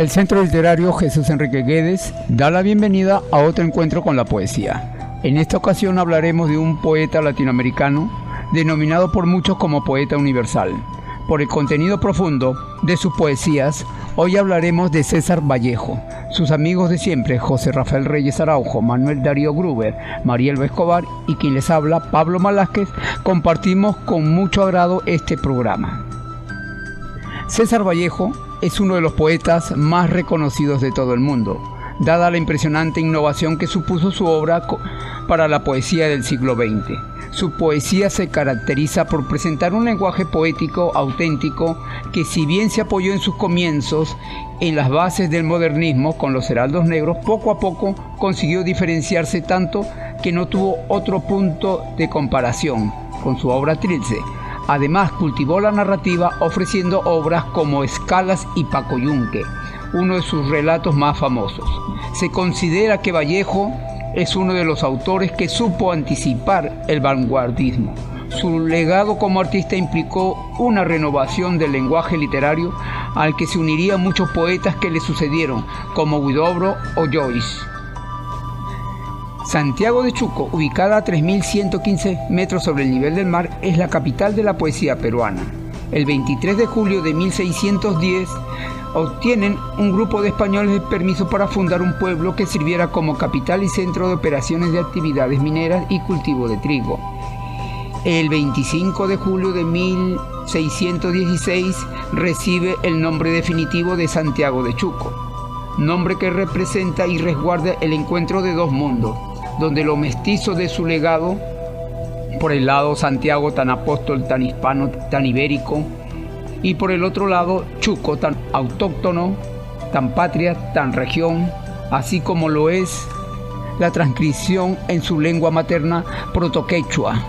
El Centro Literario Jesús Enrique Guedes da la bienvenida a otro encuentro con la poesía. En esta ocasión hablaremos de un poeta latinoamericano denominado por muchos como poeta universal. Por el contenido profundo de sus poesías, hoy hablaremos de César Vallejo. Sus amigos de siempre, José Rafael Reyes Araujo, Manuel Darío Gruber, Marielba Escobar y quien les habla, Pablo Malásquez, compartimos con mucho agrado este programa. César Vallejo es uno de los poetas más reconocidos de todo el mundo, dada la impresionante innovación que supuso su obra para la poesía del siglo XX. Su poesía se caracteriza por presentar un lenguaje poético auténtico que, si bien se apoyó en sus comienzos en las bases del modernismo con los heraldos negros, poco a poco consiguió diferenciarse tanto que no tuvo otro punto de comparación con su obra Trilce. Además, cultivó la narrativa ofreciendo obras como Escalas y Paco Yunque, uno de sus relatos más famosos. Se considera que Vallejo es uno de los autores que supo anticipar el vanguardismo. Su legado como artista implicó una renovación del lenguaje literario al que se unirían muchos poetas que le sucedieron, como Huidobro o Joyce. Santiago de Chuco, ubicada a 3.115 metros sobre el nivel del mar, es la capital de la poesía peruana. El 23 de julio de 1610 obtienen un grupo de españoles el permiso para fundar un pueblo que sirviera como capital y centro de operaciones de actividades mineras y cultivo de trigo. El 25 de julio de 1616 recibe el nombre definitivo de Santiago de Chuco, nombre que representa y resguarda el encuentro de dos mundos, donde lo mestizo de su legado, por el lado Santiago tan apóstol, tan hispano, tan ibérico, y por el otro lado Chuco tan autóctono, tan patria, tan región, así como lo es la transcripción en su lengua materna protoquechua,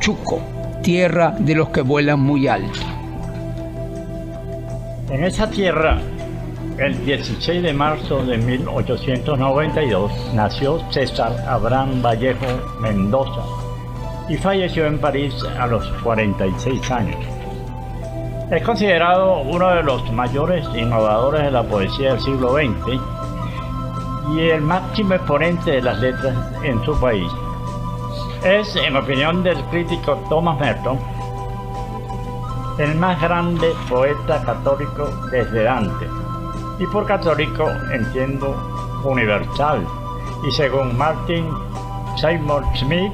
Chuco, tierra de los que vuelan muy alto. En esa tierra, el 16 de marzo de 1892, nació César Abraham Vallejo Mendoza y falleció en París a los 46 años. Es considerado uno de los mayores innovadores de la poesía del siglo XX y el máximo exponente de las letras en su país. Es, en opinión del crítico Thomas Merton, el más grande poeta católico desde Dante. Y por católico entiendo universal. Y según Martin Seymour Smith,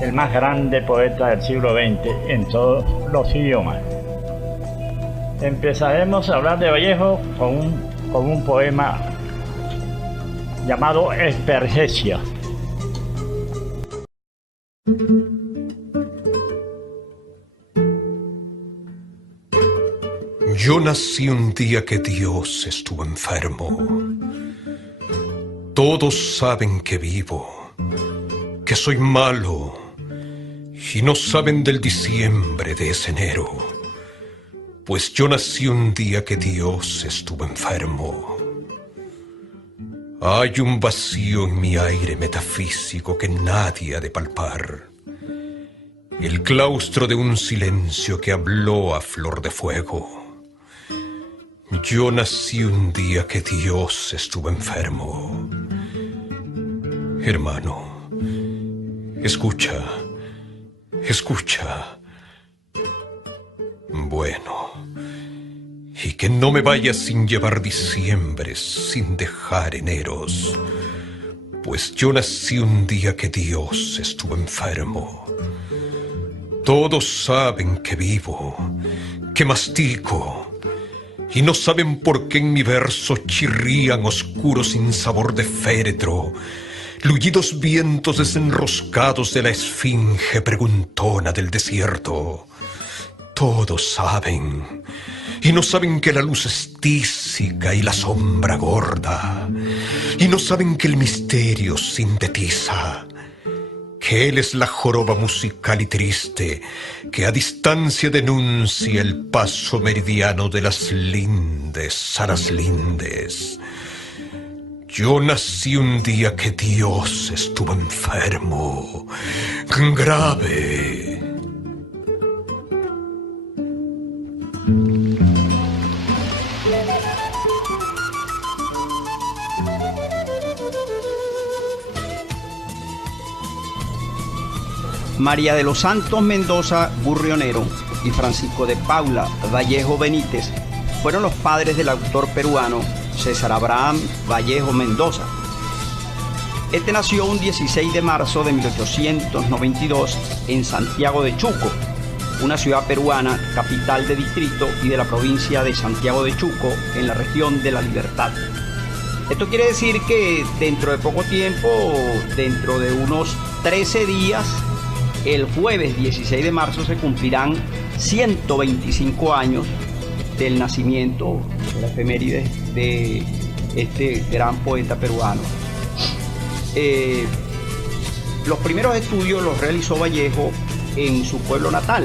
el más grande poeta del siglo XX en todos los idiomas. Empezaremos a hablar de Vallejo con un poema llamado Espergesia. Yo nací un día que Dios estuvo enfermo. Todos saben que vivo, que soy malo, y no saben del diciembre de ese enero, pues yo nací un día que Dios estuvo enfermo. Hay un vacío en mi aire metafísico que nadie ha de palpar, el claustro de un silencio que habló a flor de fuego. Yo nací un día que Dios estuvo enfermo. Hermano, escucha, escucha. Bueno, y que no me vaya sin llevar diciembres, sin dejar eneros, pues yo nací un día que Dios estuvo enfermo. Todos saben que vivo, que mastico, y no saben por qué en mi verso chirrían oscuros sin sabor de féretro, lullidos vientos desenroscados de la esfinge preguntona del desierto. Todos saben, y no saben que la luz es tísica y la sombra gorda, y no saben que el misterio sintetiza, que él es la joroba musical y triste que a distancia denuncia el paso meridiano de las lindes a las lindes. Yo nací un día que Dios estuvo enfermo, grave. María de los Santos Mendoza Gurrionero y Francisco de Paula Vallejo Benítez fueron los padres del autor peruano César Abraham Vallejo Mendoza. Este nació un 16 de marzo de 1892 en Santiago de Chuco, una ciudad peruana, capital de distrito y de la provincia de Santiago de Chuco, en la región de La Libertad. Esto quiere decir que dentro de poco tiempo, dentro de unos 13 días, el jueves 16 de marzo se cumplirán 125 años del nacimiento, de la efeméride de este gran poeta peruano. Los primeros estudios los realizó Vallejo en su pueblo natal.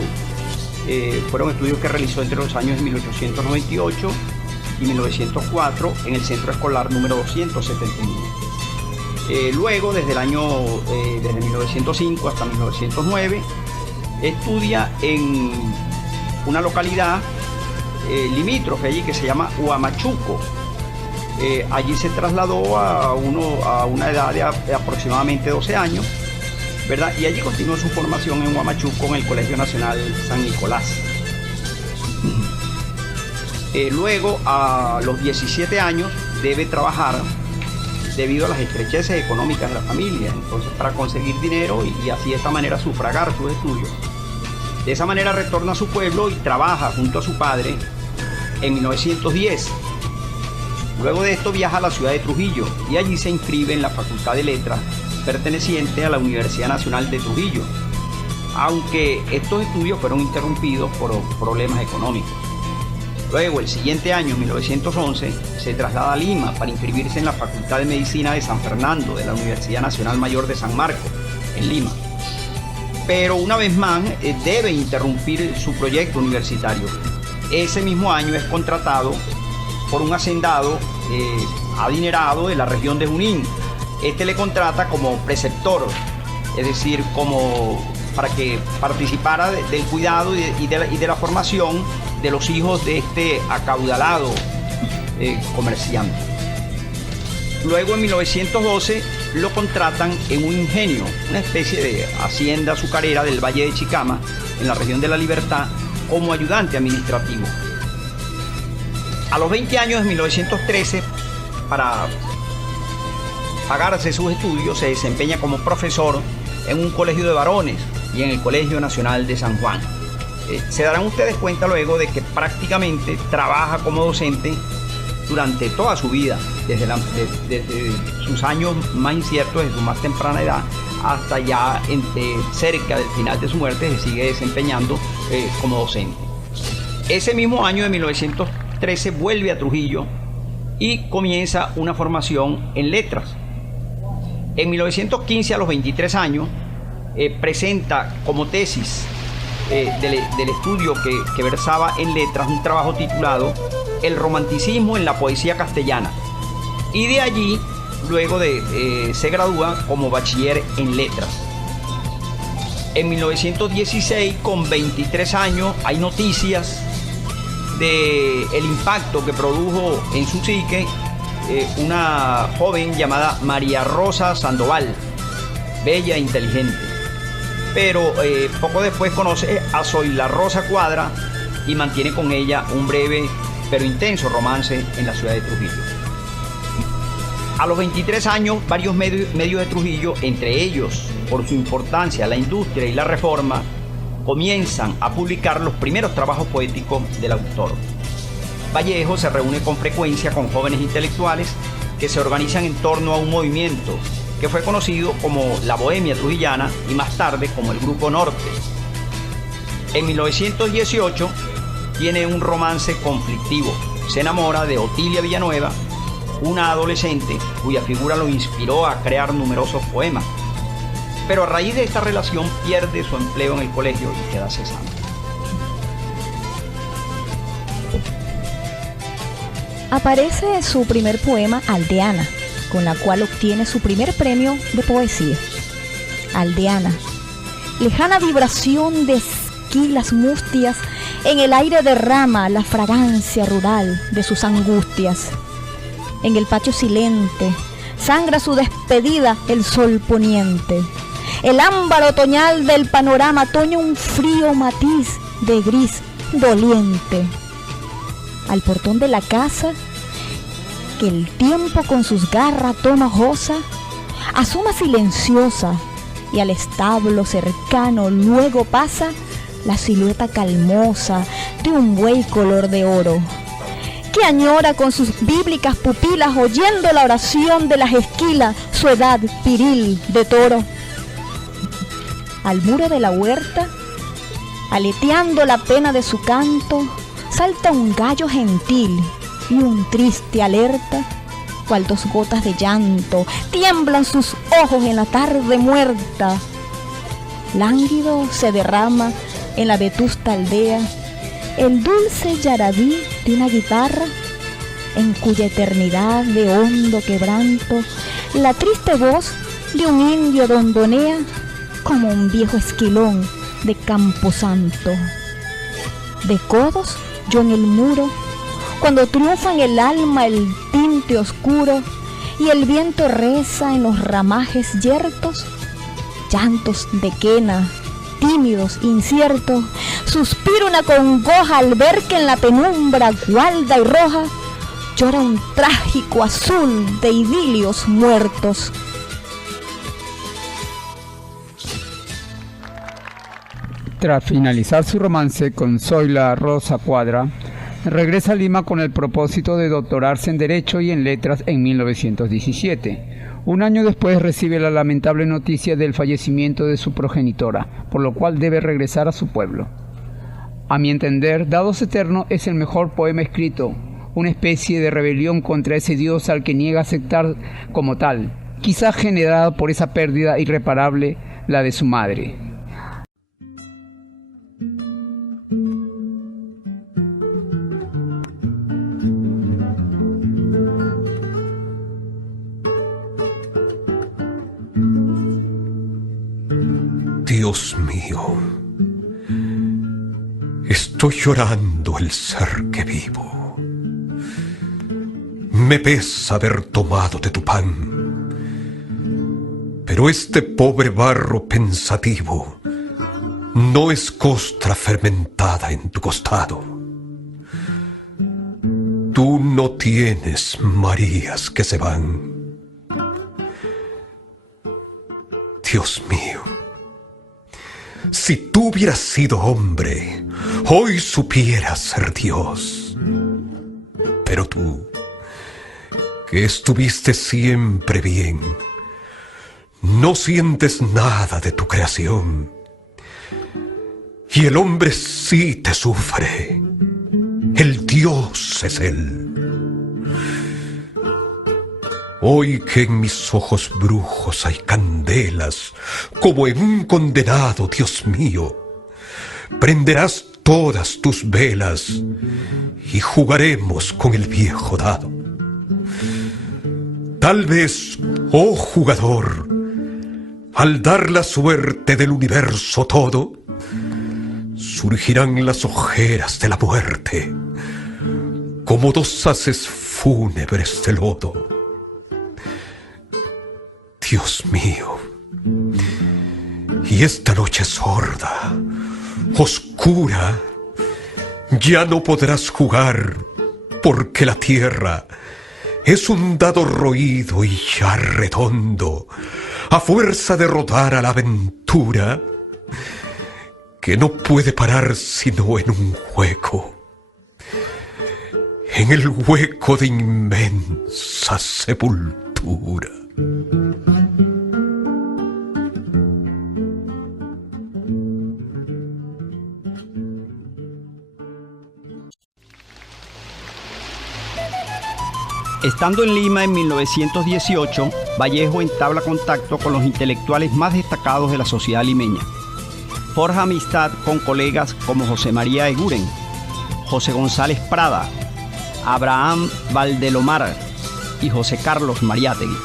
Fueron estudios que realizó entre los años de 1898 y 1904 en el centro escolar número 271. Luego, desde 1905 hasta 1909, estudia en una localidad limítrofe allí que se llama Huamachuco. Allí se trasladó a una edad de aproximadamente 12 años, ¿verdad? Y allí continuó su formación en Huamachuco en el Colegio Nacional San Nicolás. Luego, a los 17 años, debe trabajar debido a las estrecheces económicas de la familia, entonces para conseguir dinero y así de esta manera sufragar sus estudios. De esa manera retorna a su pueblo y trabaja junto a su padre en 1910. Luego de esto viaja a la ciudad de Trujillo y allí se inscribe en la Facultad de Letras perteneciente a la Universidad Nacional de Trujillo, aunque estos estudios fueron interrumpidos por problemas económicos. Luego, el siguiente año, 1911, se traslada a Lima para inscribirse en la Facultad de Medicina de San Fernando de la Universidad Nacional Mayor de San Marcos, en Lima. Pero una vez más debe interrumpir su proyecto universitario. Ese mismo año es contratado por un hacendado adinerado de la región de Junín. Este le contrata como preceptor, es decir, como para que participara del cuidado y de la formación de los hijos de este acaudalado comerciante. Luego, en 1912, lo contratan en un ingenio, una especie de hacienda azucarera del Valle de Chicama, en la región de La Libertad, como ayudante administrativo. A los 20 años, en 1913, para pagarse sus estudios, se desempeña como profesor en un colegio de varones y en el Colegio Nacional de San Juan. Se darán ustedes cuenta luego de que prácticamente trabaja como docente durante toda su vida, desde sus años más inciertos, desde su más temprana edad, hasta ya cerca del final de su muerte, se sigue desempeñando como docente. Ese mismo año de 1913 vuelve a Trujillo y comienza una formación en letras. En 1915, a los 23 años, presenta como tesis del estudio que versaba en letras un trabajo titulado El romanticismo en la poesía castellana, y de allí luego se gradúa como bachiller en letras. En 1916, con 23 años, hay noticias del impacto que produjo en su psique una joven llamada María Rosa Sandoval, bella e inteligente. Pero poco después conoce a Zoila Rosa Cuadra y mantiene con ella un breve pero intenso romance en la ciudad de Trujillo. A los 23 años, varios medios de Trujillo, entre ellos, por su importancia, la industria y la reforma, comienzan a publicar los primeros trabajos poéticos del autor. Vallejo se reúne con frecuencia con jóvenes intelectuales que se organizan en torno a un movimiento que fue conocido como la Bohemia Trujillana y más tarde como el Grupo Norte. En 1918 tiene un romance conflictivo. Se enamora de Otilia Villanueva, una adolescente cuya figura lo inspiró a crear numerosos poemas. Pero a raíz de esta relación pierde su empleo en el colegio y queda cesante. Aparece su primer poema, Aldeana, con la cual obtiene su primer premio de poesía. Aldeana, lejana vibración de esquilas mustias, en el aire derrama la fragancia rural de sus angustias. En el patio silente sangra su despedida el sol poniente. El ámbar otoñal del panorama toña un frío matiz de gris doliente. Al portón de la casa, que el tiempo con sus garras tonojosa asoma silenciosa, y al establo cercano luego pasa la silueta calmosa de un buey color de oro, que añora con sus bíblicas pupilas, oyendo la oración de las esquilas, su edad viril de toro. Al muro de la huerta, aleteando la pena de su canto, salta un gallo gentil y un triste alerta, cual dos gotas de llanto tiemblan sus ojos en la tarde muerta. Lánguido se derrama en la vetusta aldea el dulce yarabí de una guitarra, en cuya eternidad de hondo quebranto la triste voz de un indio dondonea como un viejo esquilón de camposanto. De codos yo en el muro, cuando triunfa en el alma el tinte oscuro y el viento reza en los ramajes yertos, llantos de quena, tímidos, inciertos, suspiro una congoja al ver que en la penumbra gualda y roja llora un trágico azul de idilios muertos. Tras finalizar su romance con Zoila Rosa Cuadra, regresa a Lima con el propósito de doctorarse en Derecho y en Letras en 1917. Un año después recibe la lamentable noticia del fallecimiento de su progenitora, por lo cual debe regresar a su pueblo. A mi entender, Dados Eterno es el mejor poema escrito, una especie de rebelión contra ese Dios al que niega aceptar como tal, quizás generada por esa pérdida irreparable, la de su madre. Dios mío, estoy llorando el ser que vivo. Me pesa haber tomado de tu pan, pero este pobre barro pensativo no es costra fermentada en tu costado. Tú no tienes Marías que se van. Dios mío, si tú hubieras sido hombre, hoy supieras ser Dios. Pero tú, que estuviste siempre bien, no sientes nada de tu creación. Y el hombre sí te sufre. El Dios es Él. Hoy que en mis ojos brujos hay candelas, como en un condenado, Dios mío, prenderás todas tus velas y jugaremos con el viejo dado. Tal vez, oh jugador, al dar la suerte del universo todo, surgirán las ojeras de la muerte, como dos haces fúnebres de lodo. Dios mío, y esta noche sorda, oscura, ya no podrás jugar, porque la tierra es un dado roído y ya redondo, a fuerza de rodar a la aventura, que no puede parar sino en un hueco, en el hueco de inmensa sepultura. Estando en Lima en 1918, Vallejo entabla contacto con los intelectuales más destacados de la sociedad limeña. Forja amistad con colegas como José María Eguren, José González Prada, Abraham Valdelomar y José Carlos Mariátegui.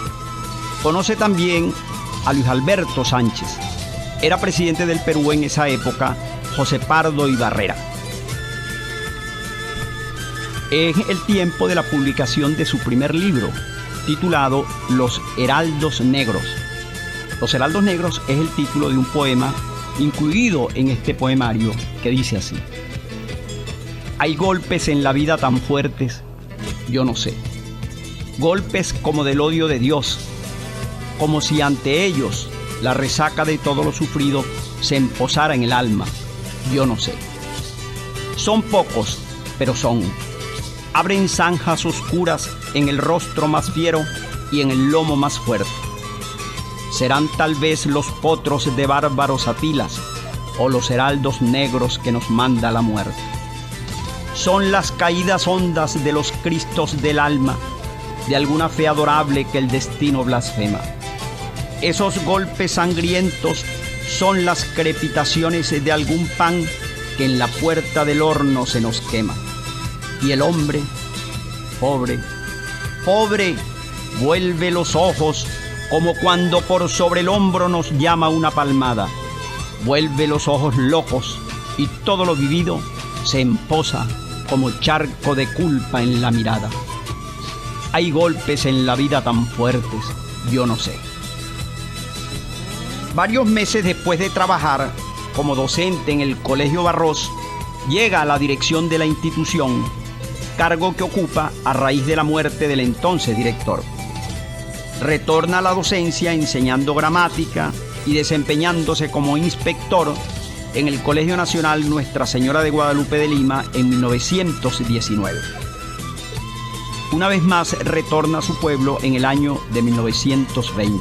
Conoce también a Luis Alberto Sánchez. Era presidente del Perú en esa época, José Pardo y Barrera. Es el tiempo de la publicación de su primer libro, titulado Los Heraldos Negros, Los Heraldos Negros es el título de un poema incluido en este poemario que dice así: hay golpes en la vida tan fuertes, yo no sé, golpes como del odio de Dios, como si ante ellos la resaca de todo lo sufrido se emposara en el alma, yo no sé. Son pocos, pero son. Abren zanjas oscuras en el rostro más fiero y en el lomo más fuerte. Serán tal vez los potros de bárbaros Atilas o los heraldos negros que nos manda la muerte. Son las caídas hondas de los cristos del alma, de alguna fe adorable que el destino blasfema. Esos golpes sangrientos son las crepitaciones de algún pan que en la puerta del horno se nos quema. Y el hombre, pobre, pobre, vuelve los ojos como cuando por sobre el hombro nos llama una palmada. Vuelve los ojos locos y todo lo vivido se emposa como charco de culpa en la mirada. Hay golpes en la vida tan fuertes, yo no sé. Varios meses después de trabajar como docente en el Colegio Barros, llega a la dirección de la institución, cargo que ocupa a raíz de la muerte del entonces director. Retorna a la docencia enseñando gramática y desempeñándose como inspector en el Colegio Nacional Nuestra Señora de Guadalupe de Lima en 1919. Una vez más retorna a su pueblo en el año de 1920.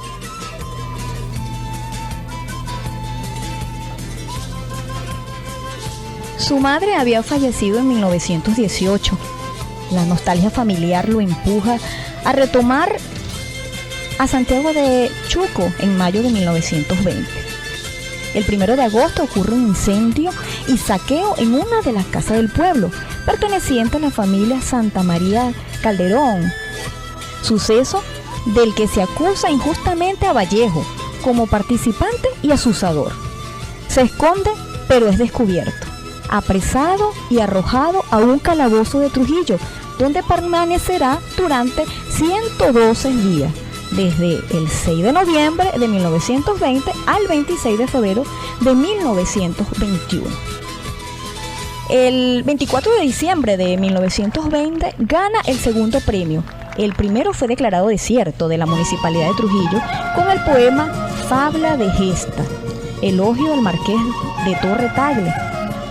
Su madre había fallecido en 1918. La nostalgia familiar lo empuja a retomar a Santiago de Chuco en mayo de 1920. El 1 de agosto ocurre un incendio y saqueo en una de las casas del pueblo, perteneciente a la familia Santa María Calderón, suceso del que se acusa injustamente a Vallejo como participante y asusador. Se esconde, pero es descubierto, apresado y arrojado a un calabozo de Trujillo, donde permanecerá durante 112 días, desde el 6 de noviembre de 1920 al 26 de febrero de 1921. El 24 de diciembre de 1920 gana el segundo premio. El primero fue declarado desierto de la Municipalidad de Trujillo con el poema Fabla de Gesta, elogio al Marqués de Torre Tagle.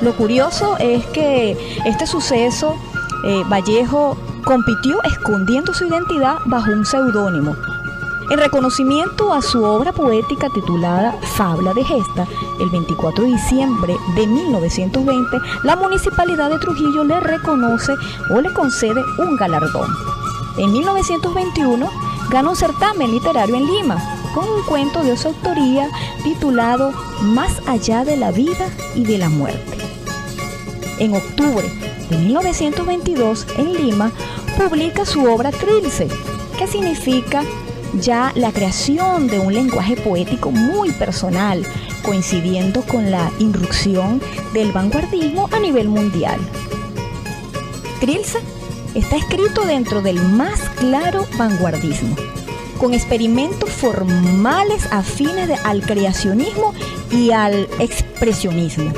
Lo curioso es que este suceso, Vallejo compitió escondiendo su identidad bajo un seudónimo. En reconocimiento a su obra poética titulada Fabla de Gesta, el 24 de diciembre de 1920, la Municipalidad de Trujillo le reconoce o le concede un galardón. En 1921 gana un certamen literario en Lima con un cuento de su autoría titulado Más allá de la vida y de la muerte. En octubre de 1922, en Lima, publica su obra Trilce, que significa ya la creación de un lenguaje poético muy personal, coincidiendo con la irrupción del vanguardismo a nivel mundial. Trilce está escrito dentro del más claro vanguardismo, con experimentos formales afines al creacionismo y al expresionismo,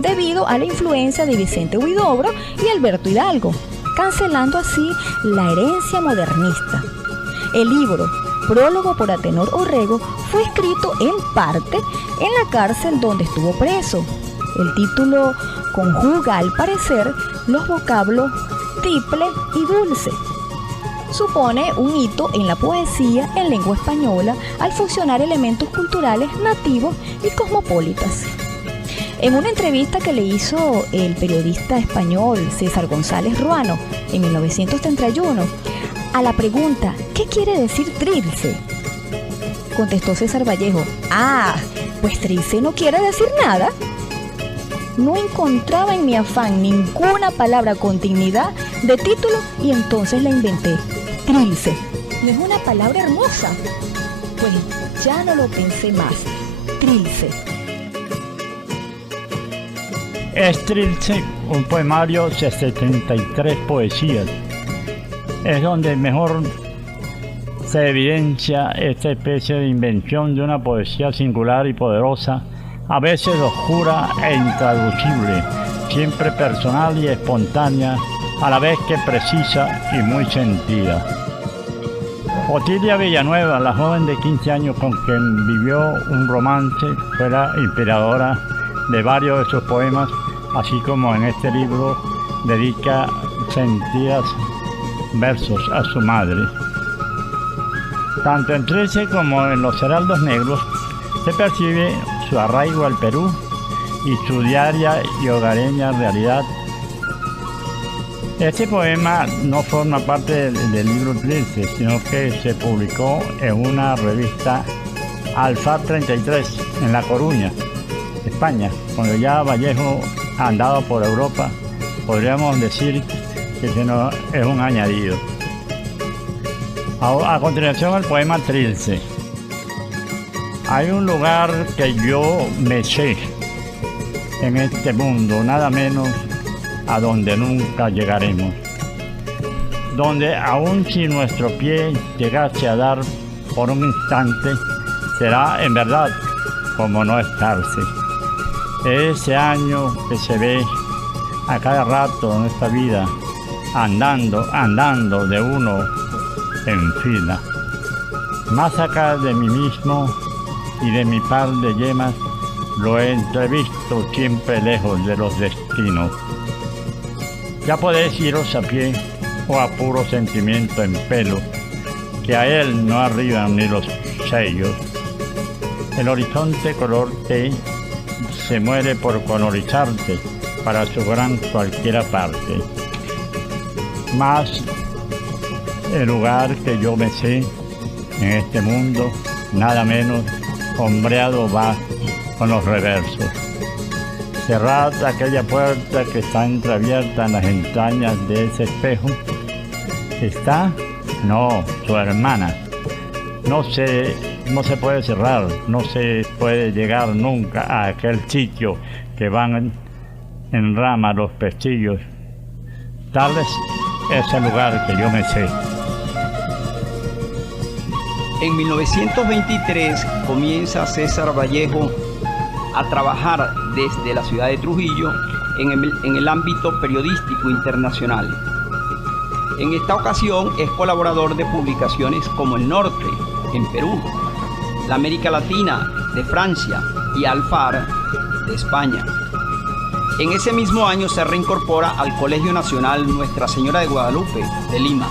debido a la influencia de Vicente Huidobro y Alberto Hidalgo, cancelando así la herencia modernista. El libro Prólogo por Atenor Orrego fue escrito en parte en la cárcel donde estuvo preso. El título conjuga al parecer los vocablos triple y dulce. Supone un hito en la poesía en lengua española al fusionar elementos culturales nativos y cosmopolitas. En una entrevista que le hizo el periodista español César González Ruano en 1931, a la pregunta ¿qué quiere decir trilce?, contestó César Vallejo: pues trilce no quiere decir nada. No encontraba en mi afán ninguna palabra con dignidad de título y entonces la inventé. Trilce. ¿No es una palabra hermosa? Pues ya no lo pensé más. Trilce. Es Trilce, un poemario de 73 poesías. Es donde mejor se evidencia esta especie de invención de una poesía singular y poderosa, a veces oscura e intraducible, siempre personal y espontánea, a la vez que precisa y muy sentida. Otilia Villanueva, la joven de 15 años con quien vivió un romance, fue la inspiradora de varios de sus poemas, así como en este libro dedica sentidas versos a su madre. Tanto en Trilce como en Los Heraldos Negros se percibe su arraigo al Perú y su diaria y hogareña realidad. Este poema no forma parte del libro Trilce, sino que se publicó en una revista Alfar 33 en La Coruña, España. Cuando ya Vallejo andaba por Europa, podríamos decir que es un añadido. A continuación, el poema Trilce. Hay un lugar que yo me sé en este mundo, nada menos a donde nunca llegaremos, donde aun si nuestro pie llegase a dar por un instante, será en verdad como no estarse. Ese año que se ve a cada rato en esta vida, andando de uno en fila. Más acá de mí mismo y de mi par de yemas, lo he entrevisto siempre lejos de los destinos. Ya podéis iros a pie o a puro sentimiento en pelo, que a él no arriban ni los sellos. El horizonte color té se muere por colorizarte para su gran cualquiera parte. Mas el lugar que yo me sé en este mundo, nada menos hombreado va con los reversos. Cerrad aquella puerta que está entreabierta en las entrañas de ese espejo. ¿Está? No, su hermana. No se puede cerrar, no se puede llegar nunca a aquel sitio que van en rama los pestillos. Tal vez es el lugar que yo me sé. En 1923 comienza César Vallejo a trabajar desde la ciudad de Trujillo en el ámbito periodístico internacional. En esta ocasión es colaborador de publicaciones como El Norte, en Perú, La América Latina, de Francia, y Alfar, de España. En ese mismo año se reincorpora al Colegio Nacional Nuestra Señora de Guadalupe, de Lima,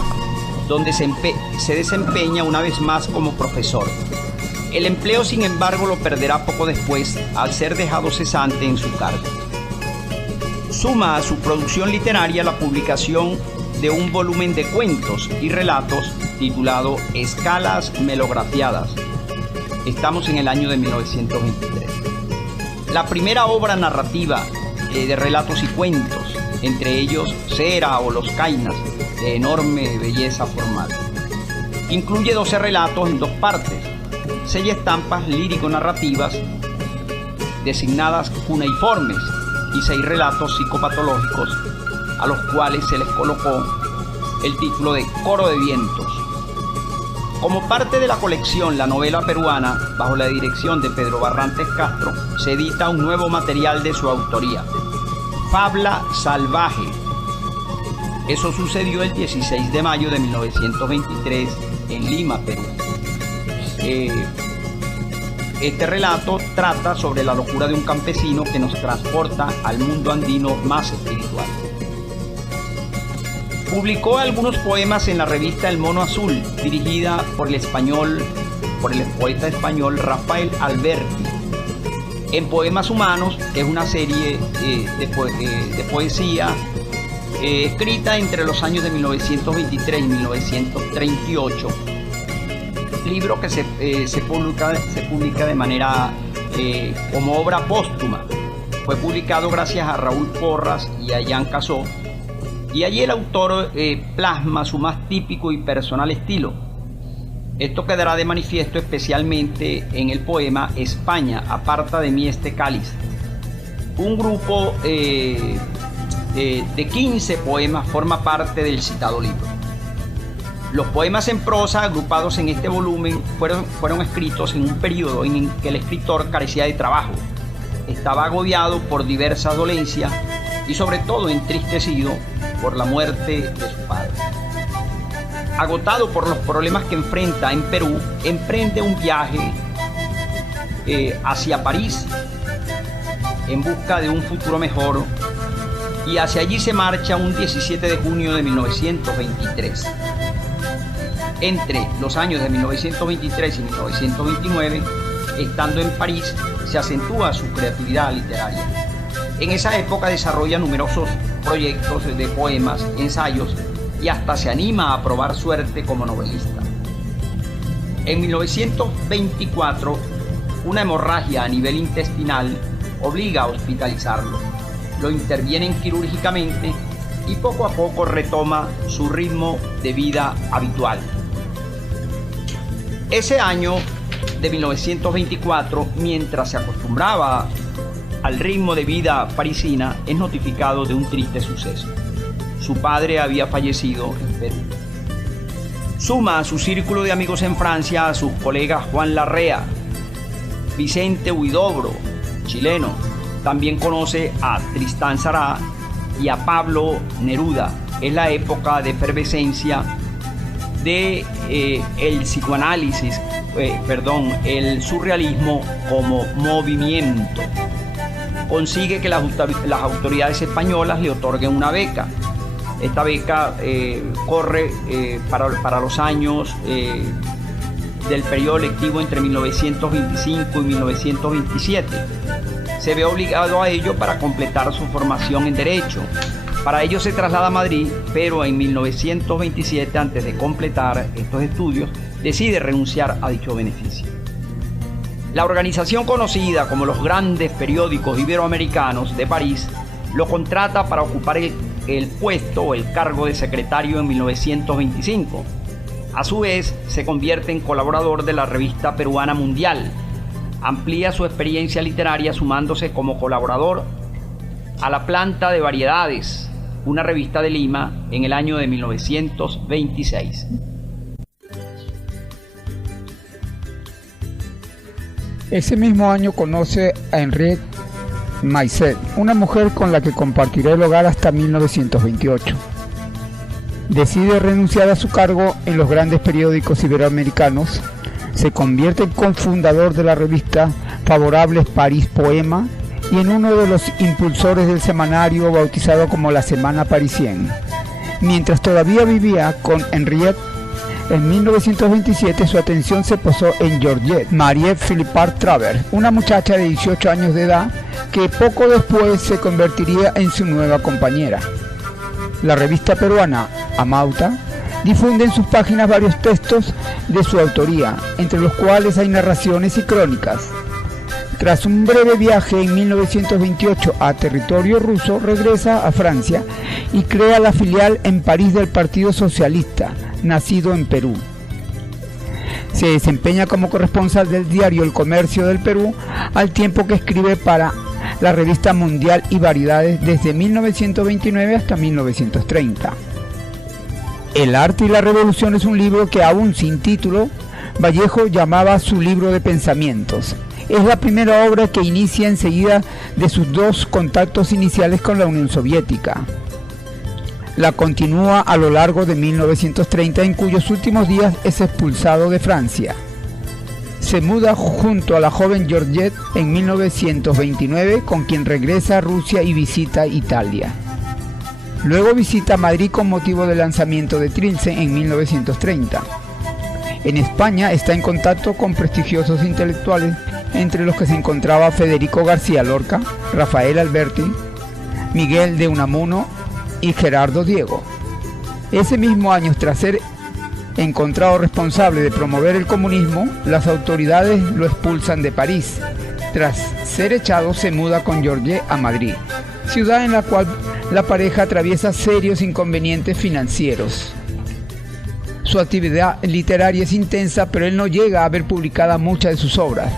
donde se desempeña una vez más como profesor. El empleo, sin embargo, lo perderá poco después al ser dejado cesante en su cargo. Suma a su producción literaria la publicación de un volumen de cuentos y relatos titulado Escalas Melografiadas. Estamos en el año de 1923. La primera obra narrativa de relatos y cuentos, entre ellos Cera o Los Cainas, de enorme belleza formal. Incluye 12 relatos en 2 partes, 6 estampas lírico-narrativas designadas cuneiformes y 6 relatos psicopatológicos a los cuales se les colocó el título de Coro de Vientos. Como parte de la colección La Novela Peruana, bajo la dirección de Pedro Barrantes Castro, se edita un nuevo material de su autoría, Fabla Salvaje. Eso sucedió el 16 de mayo de 1923 en Lima, Perú. Este relato trata sobre la locura de un campesino que nos transporta al mundo andino más espiritual. Publicó algunos poemas en la revista El Mono Azul, dirigida por el poeta español Rafael Alberti. En Poemas Humanos, que es una serie de poesía escrita entre los años de 1923 y 1938, libro que se publica de manera como obra póstuma. Fue publicado gracias a Raúl Porras y a Jean Casó, y allí el autor plasma su más típico y personal estilo. Esto quedará de manifiesto especialmente en el poema España, aparta de mí este cáliz. Un grupo de 15 poemas forma parte del citado libro. Los poemas en prosa agrupados en este volumen fueron escritos en un periodo en que el escritor carecía de trabajo, estaba agobiado por diversas dolencias y sobre todo entristecido por la muerte de su padre. Agotado por los problemas que enfrenta en Perú, emprende un viaje hacia París en busca de un futuro mejor, y hacia allí se marcha un 17 de junio de 1923. Entre los años de 1923 y 1929, estando en París, se acentúa su creatividad literaria. En esa época desarrolla numerosos proyectos de poemas, ensayos y hasta se anima a probar suerte como novelista. En 1924, una hemorragia a nivel intestinal obliga a hospitalizarlo. Lo intervienen quirúrgicamente y poco a poco retoma su ritmo de vida habitual. Ese año de 1924, mientras se acostumbraba al ritmo de vida parisina, es notificado de un triste suceso. Su padre había fallecido en Perú. Suma a su círculo de amigos en Francia a sus colegas Juan Larrea, Vicente Huidobro, chileno. También conoce a Tristán Tzara y a Pablo Neruda. Es la época de efervescencia de el psicoanálisis, el surrealismo como movimiento. Consigue que las autoridades españolas le otorguen una beca. Esta beca corre para los años del periodo lectivo entre 1925 y 1927. Se ve obligado a ello para completar su formación en Derecho. Para ello se traslada a Madrid, pero en 1927, antes de completar estos estudios, decide renunciar a dicho beneficio. La organización conocida como los Grandes Periódicos Iberoamericanos de París lo contrata para ocupar el puesto o el cargo de secretario en 1925. A su vez, se convierte en colaborador de la revista peruana Mundial. Amplía su experiencia literaria sumándose como colaborador a La Planta de Variedades, una revista de Lima, en el año de 1926. Ese mismo año conoce a Henriette Maisset, una mujer con la que compartirá el hogar hasta 1928. Decide renunciar a su cargo en los Grandes Periódicos Iberoamericanos, se convierte en cofundador de la revista Favorables París Poema y en uno de los impulsores del semanario bautizado como la Semana Parisienne. Mientras todavía vivía con Henriette, en 1927 su atención se posó en Georgette Marie-Philippard Travers, una muchacha de 18 años de edad que poco después se convertiría en su nueva compañera. La revista peruana Amauta difunde en sus páginas varios textos de su autoría, entre los cuales hay narraciones y crónicas. Tras un breve viaje en 1928 a territorio ruso, regresa a Francia y crea la filial en París del Partido Socialista, nacido en Perú. Se desempeña como corresponsal del diario El Comercio del Perú, al tiempo que escribe para la revista Mundial y Variedades desde 1929 hasta 1930. El arte y la revolución es un libro que, aún sin título, Vallejo llamaba su libro de pensamientos. Es la primera obra que inicia enseguida de sus dos contactos iniciales con la Unión Soviética. La continúa a lo largo de 1930, en cuyos últimos días es expulsado de Francia. Se muda junto a la joven Georgette en 1929, con quien regresa a Rusia y visita Italia. Luego visita Madrid con motivo del lanzamiento de Trilce en 1930. En España está en contacto con prestigiosos intelectuales, entre los que se encontraba Federico García Lorca, Rafael Alberti, Miguel de Unamuno y Gerardo Diego. Ese mismo año, tras ser encontrado responsable de promover el comunismo, las autoridades lo expulsan de París. Tras ser echado, se muda con Georgette a Madrid, ciudad en la cual la pareja atraviesa serios inconvenientes financieros. Su actividad literaria es intensa, pero él no llega a ver publicadas muchas de sus obras.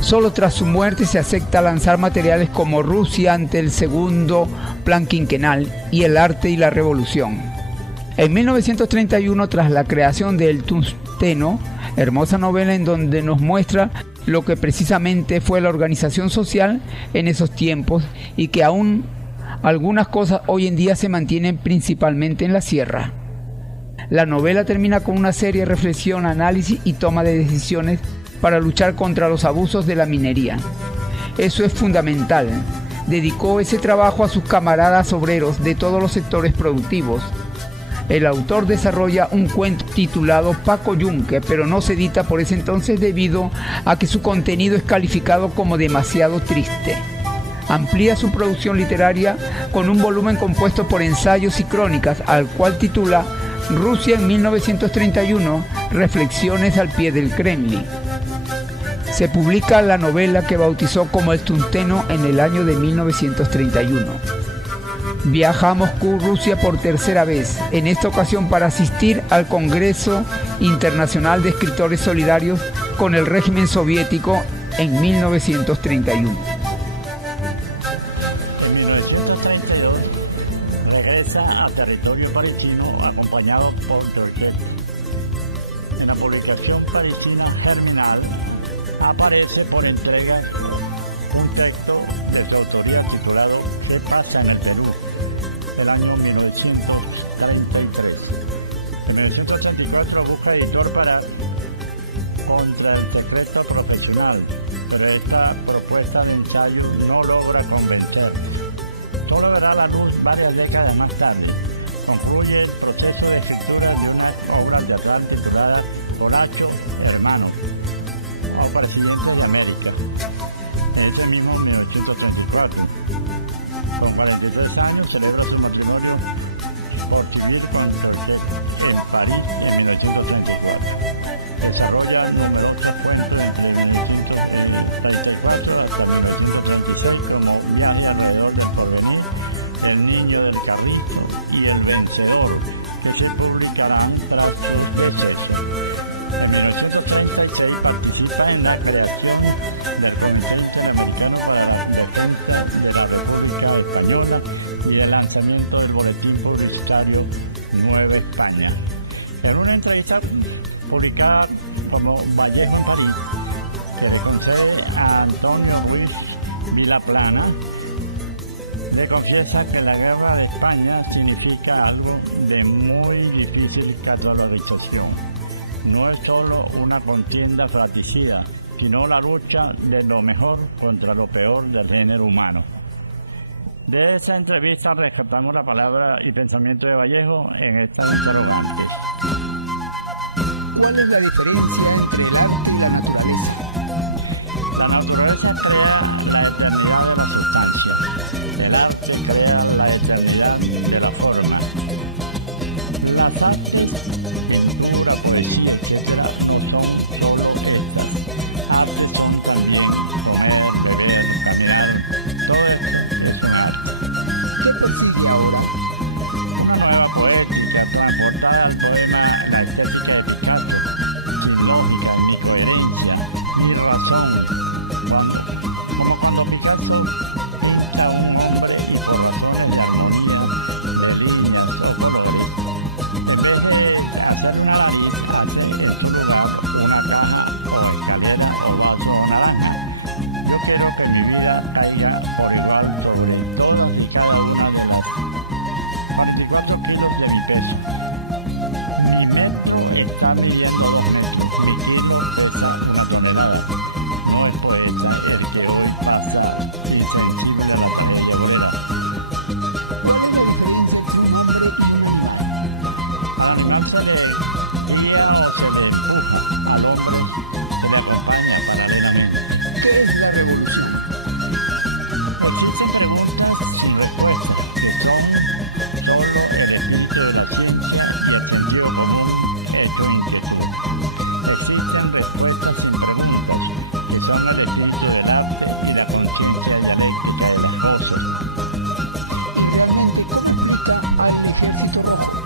Solo tras su muerte se acepta lanzar materiales como Rusia ante el segundo plan quinquenal y El arte y la revolución. En 1931, tras la creación de El Tungsteno, hermosa novela en donde nos muestra lo que precisamente fue la organización social en esos tiempos y que aún algunas cosas hoy en día se mantienen principalmente en la sierra. La novela termina con una seria reflexión, análisis y toma de decisiones para luchar contra los abusos de la minería. Eso es fundamental. Dedicó ese trabajo a sus camaradas obreros de todos los sectores productivos. El autor desarrolla un cuento titulado Paco Yunque, pero no se edita por ese entonces debido a que su contenido es calificado como demasiado triste. Amplía su producción literaria con un volumen compuesto por ensayos y crónicas, al cual titula Rusia en 1931, Reflexiones al pie del Kremlin. Se publica la novela que bautizó como El Tungsteno en el año de 1931. Viaja a Moscú, Rusia por tercera vez, en esta ocasión para asistir al Congreso Internacional de Escritores Solidarios con el régimen soviético en 1931. En 1932 regresa a territorio parisino acompañado por Turquet. En la publicación parisina Germinal aparece por entrega un texto de su autoría titulado ¿Qué pasa en el Perú?, del año 1933. En 1934 busca editor para Contra el secreto profesional, pero esta propuesta de ensayo no logra convencer. Solo verá la luz varias décadas más tarde. Concluye el proceso de escritura de una obra teatral titulada Colacho Hermano, o Presidente de América, en ese mismo 1934. Con 43 años celebra su matrimonio por civil con Turquet en París en 1934. Desarrolla numerosas fuentes entre 1934 hasta 1936 como Viaje alrededor del porvenir, El niño del carrito y El vencedor, que se publicarán tras su deceso. En 1936 participa en la creación del Comité Interamericano para la Defensa de la República Española y el lanzamiento del boletín publicitario Nueva España. En una entrevista publicada como Vallejo en París, que le concede a Antonio Ruiz Vilaplana, le confiesa que la guerra de España significa algo de muy difícil catalogarización. No es solo una contienda fratricida, sino la lucha de lo mejor contra lo peor del género humano. De esa entrevista rescatamos la palabra y pensamiento de Vallejo en estas interrogantes. ¿Cuál es la diferencia entre el arte y la naturaleza? La naturaleza crea la eternidad de la sustancia. El arte crea la eternidad de la forma. Las artes, escultura, poesía, etc., no son solo estas. Artes son también comer, beber, caminar. Todo eso es un arte. ¿Qué persigue ahora? Una nueva poética transportada al poema La estética de Picasso, sin lógica, ni coherencia, ni razón. Como cuando Picasso pinta a un hombre y por razones de armonía, de líneas o colores, en vez de hacer una nariz, hace en su lugar una caja o escalera o vaso o naranja. Yo quiero que mi vida caiga por igual sobre todas y cada una de las 44 kilos de mi peso. Mi metro está midiendo 2 metros, mi kilo pesa 1 tonelada. No es poeta el que hoy pasa insensible a la pared de obrera. ¿Cuál es la diferencia entre un hombre y un animal? Al animal se le guía o se le empuja, al hombre se le acompaña paralelamente. ¿Qué es la revolución? Existen preguntas sin respuesta, que son solo el espíritu de la ciencia y el sentido común hecho inquietud. Existen respuestas sin preguntas, que son el espíritu del arte y la conciencia dialéctica de las cosas. Realmente, ¿cómo explica al Ejército Rojo?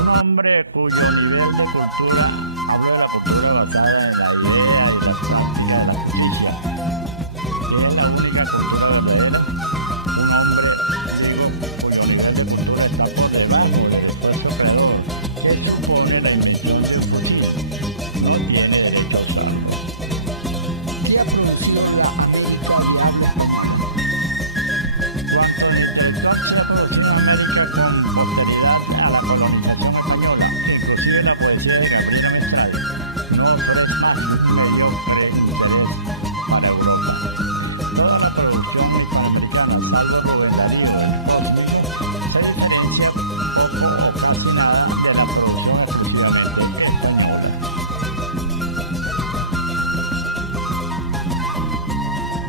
Un hombre cuyo nivel de cultura, hablo de la cultura basada en la idea y la práctica de la justicia, que es la única cultura verdadera. Un hombre, digo, cuyo nivel de cultura está por debajo del resto de del Darío del Cósmico se diferencia poco o casi nada de la producción exclusivamente española.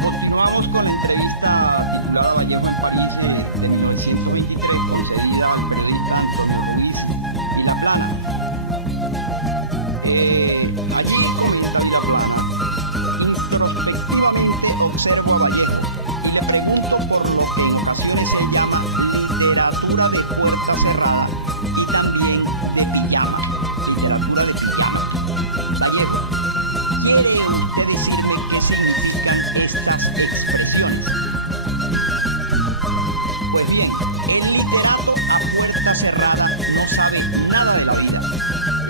Continuamos con la entrevista titulada Vallejo en París de 1923, concedida al periodista Antonio Ruiz y La Plana. Allí comenta Vilaplana: introspectivamente observo a Vallejo y le pregunto por lo que en ocasiones se llama literatura de puerta cerrada y también de pijama, literatura de pijama. Vallejo, ¿quiere usted decirme qué significan estas expresiones? Pues bien, el literato a puerta cerrada no sabe nada de la vida.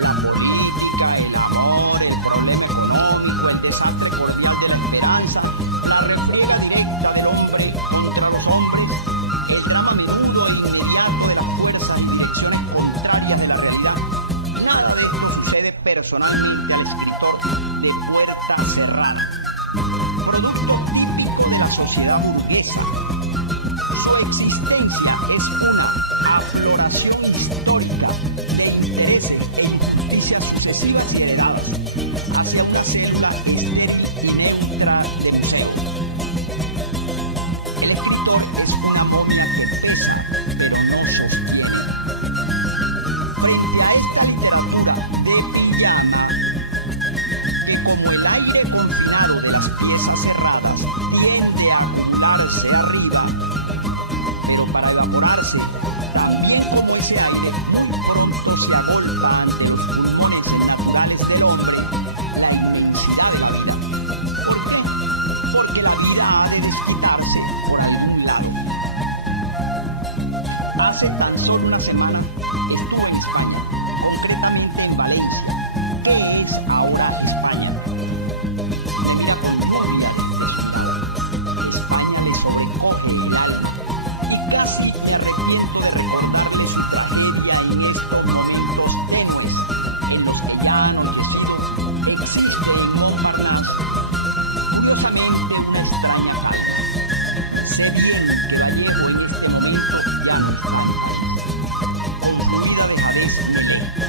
La política, el amor, el problema económico, el desastre cordial de la esperanza, la refriega directa del hombre contra los hombres, el drama menudo e inmediato de las fuerzas y direcciones contrarias de la realidad. Nada de esto sucede personalmente al escritor de puerta cerrada, producto típico de la sociedad burguesa. Su existencia es una afloración histórica de intereses e injusticias sucesivas y heredadas hacia una célula estéril y neutra de museo. El escritor es una momia que pesa, pero no sostiene. Frente a esta literatura de pijama, que como el aire confinado de las piezas cerradas tiende a acumularse arriba, pero para evaporarse, también como ese aire muy pronto se agolpa ante los pulmones naturales del hombre, la inmensidad de la vida. ¿Por qué? Porque la vida ha de desquitarse por algún lado. Hace tan solo una semana estuve en España, concretamente en Valencia. ¿Qué es ahora España? Me mira con furia desesperada. España le sobrecoge el alma y casi me arrepiento de recordarle su tragedia en estos momentos tenues en los que ya anochecido existe en Montparnasse curiosamente una extraña calma. Sé bien que Vallejo en este momento ya no está en paz. Concluida dejadez ineléctrica.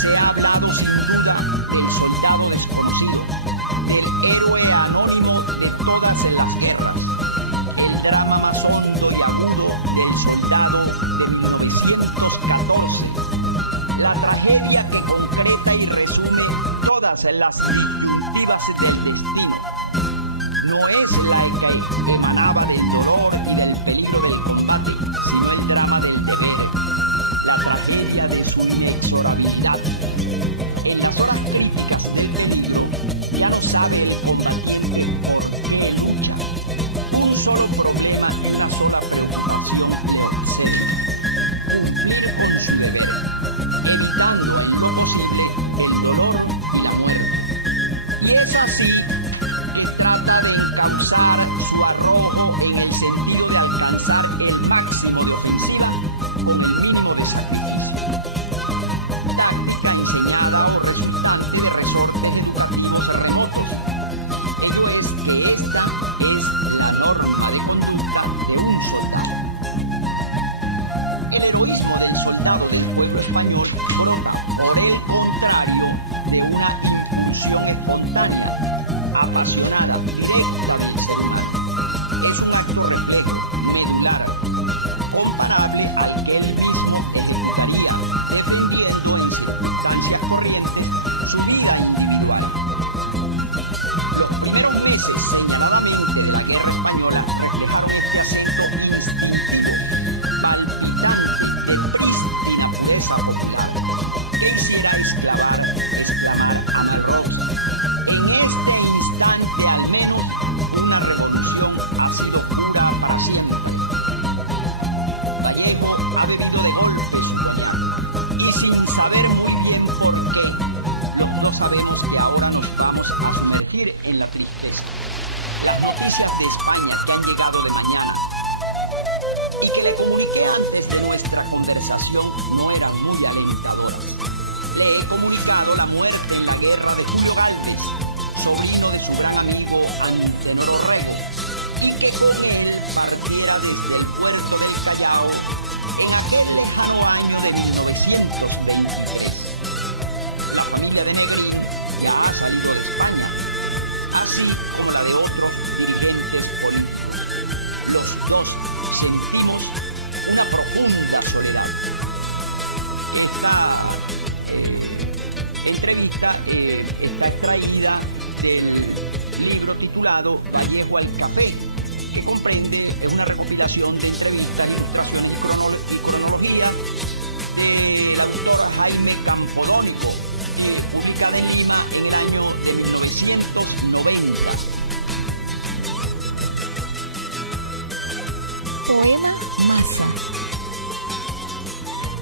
Se ha hablado sin duda del soldado desconocido, del héroe anónimo de todas las guerras, el drama más hondo y agudo del soldado de 1914, la tragedia que concreta y resume todas las disyuntivas del destino. No es la que emanaba del dolor y del peligro del combate, sino el drama del deber, la tragedia de su inexorabilidad. En las horas críticas del peligro ya no sabe el combatiente por qué lucha. Un solo problema y una sola preocupación le obsede: cumplir con su deber, evitando en lo posible el dolor y la muerte. Y es así que trata de encauzar su arrojo en el sentido de alcanzar el máximo de ofensiva con el mínimo de sacrificio. Táctica enseñada o resultante de resortes educativos remotos. Ello es que esta es la norma de conducta de un soldado. El heroísmo del soldado del pueblo español brota, por el contrario, de una impulsión espontánea, apasionada, directa del ser humano. Es un acto reflejo, medular, comparable al que él mismo ejecutaría, defendiendo en circunstancias corrientes su vida individual. Los primeros meses señaladamente de la guerra española reflejaron este acento instintivo, palpitante de prístina pureza popular, que hiciera exclamar Ana Rosa: en este instante al menos una revolución ha sido pura para siempre. Vallejo ha bebido de golpes y sin saber muy bien por qué, los dos sabemos que ahora nos vamos a sumergir en la tristeza. Las noticias de España que han llegado de mañana y que le comuniqué antes de nuestra conversación no eran muy alentadoras. Le he comunicado la muerte en la guerra de Julio Galvez, sobrino de su gran amigo Antenor Orrego, y que con él partiera allá desde el puerto del Callao, en aquel lejano año de 1923. La familia de Negrín ya ha salido de España, así como la de otros dirigentes políticos. Los dos sentimos una profunda soledad. Esta entrevista está extraída del libro titulado Vallejo al Café, que comprende una recopilación de entrevistas, ilustraciones y cronología de la autora Jaime Campodónico, publicada en Lima en el año de 1990. Poema Masa.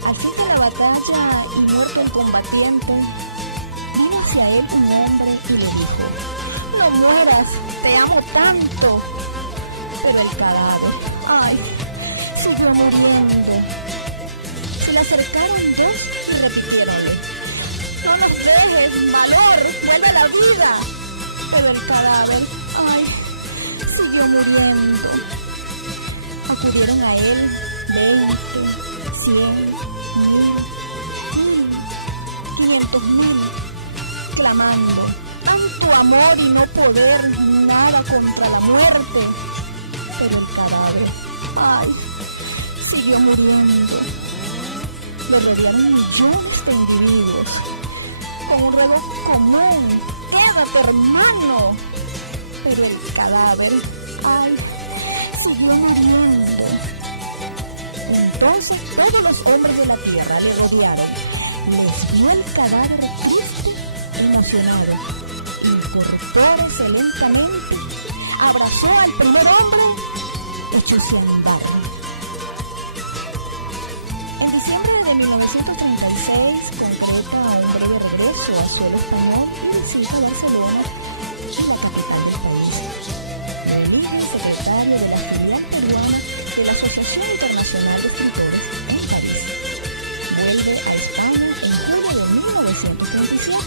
Al fin de la batalla y muerte el combatiente, vino hacia él un hombre y le dijo: no mueras, te amo tanto. Pero el cadáver, ay, siguió muriendo. Se le acercaron dos y repitiéronle: no nos dejes, valor, vuelve a la vida. Pero el cadáver, ay, siguió muriendo. Acudieron a él 20, 100, 1000, 500,000, clamando: tanto amor y no poder nada contra la muerte. Pero el cadáver, ay, siguió muriendo. Lo rodearon millones de individuos con un reloj común: quédate, hermano. Pero el cadáver, ay, siguió muriendo. Entonces todos los hombres de la tierra le rodearon. Les vio el cadáver triste, emocionado, y incorporóse lentamente, abrazó al primer hombre, echóse a andar. En diciembre de 1936 concreta un breve regreso al suelo español y visita Barcelona y la capital del país. Elige secretario de la filial peruana de la Asociación Internacional de Escritores en París. Vuelve a España en julio de 1937,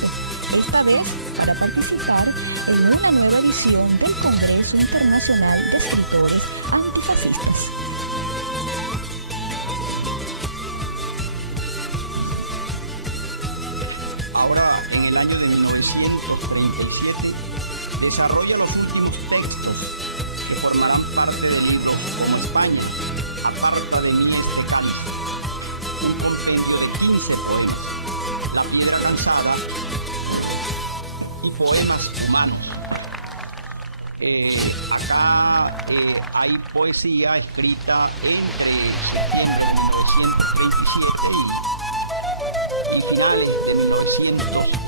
esta vez para participar en una nueva edición del Congreso Internacional de Escritores Antifascistas. Ahora, en el año de 1937, desarrolla los últimos textos que formarán parte del libro Como España, aparta de mí este canto, un compendio de 15 poemas, La piedra cansada y Poemas humanos. Acá hay poesía escrita entre diciembre de 1937 y finales de 1928.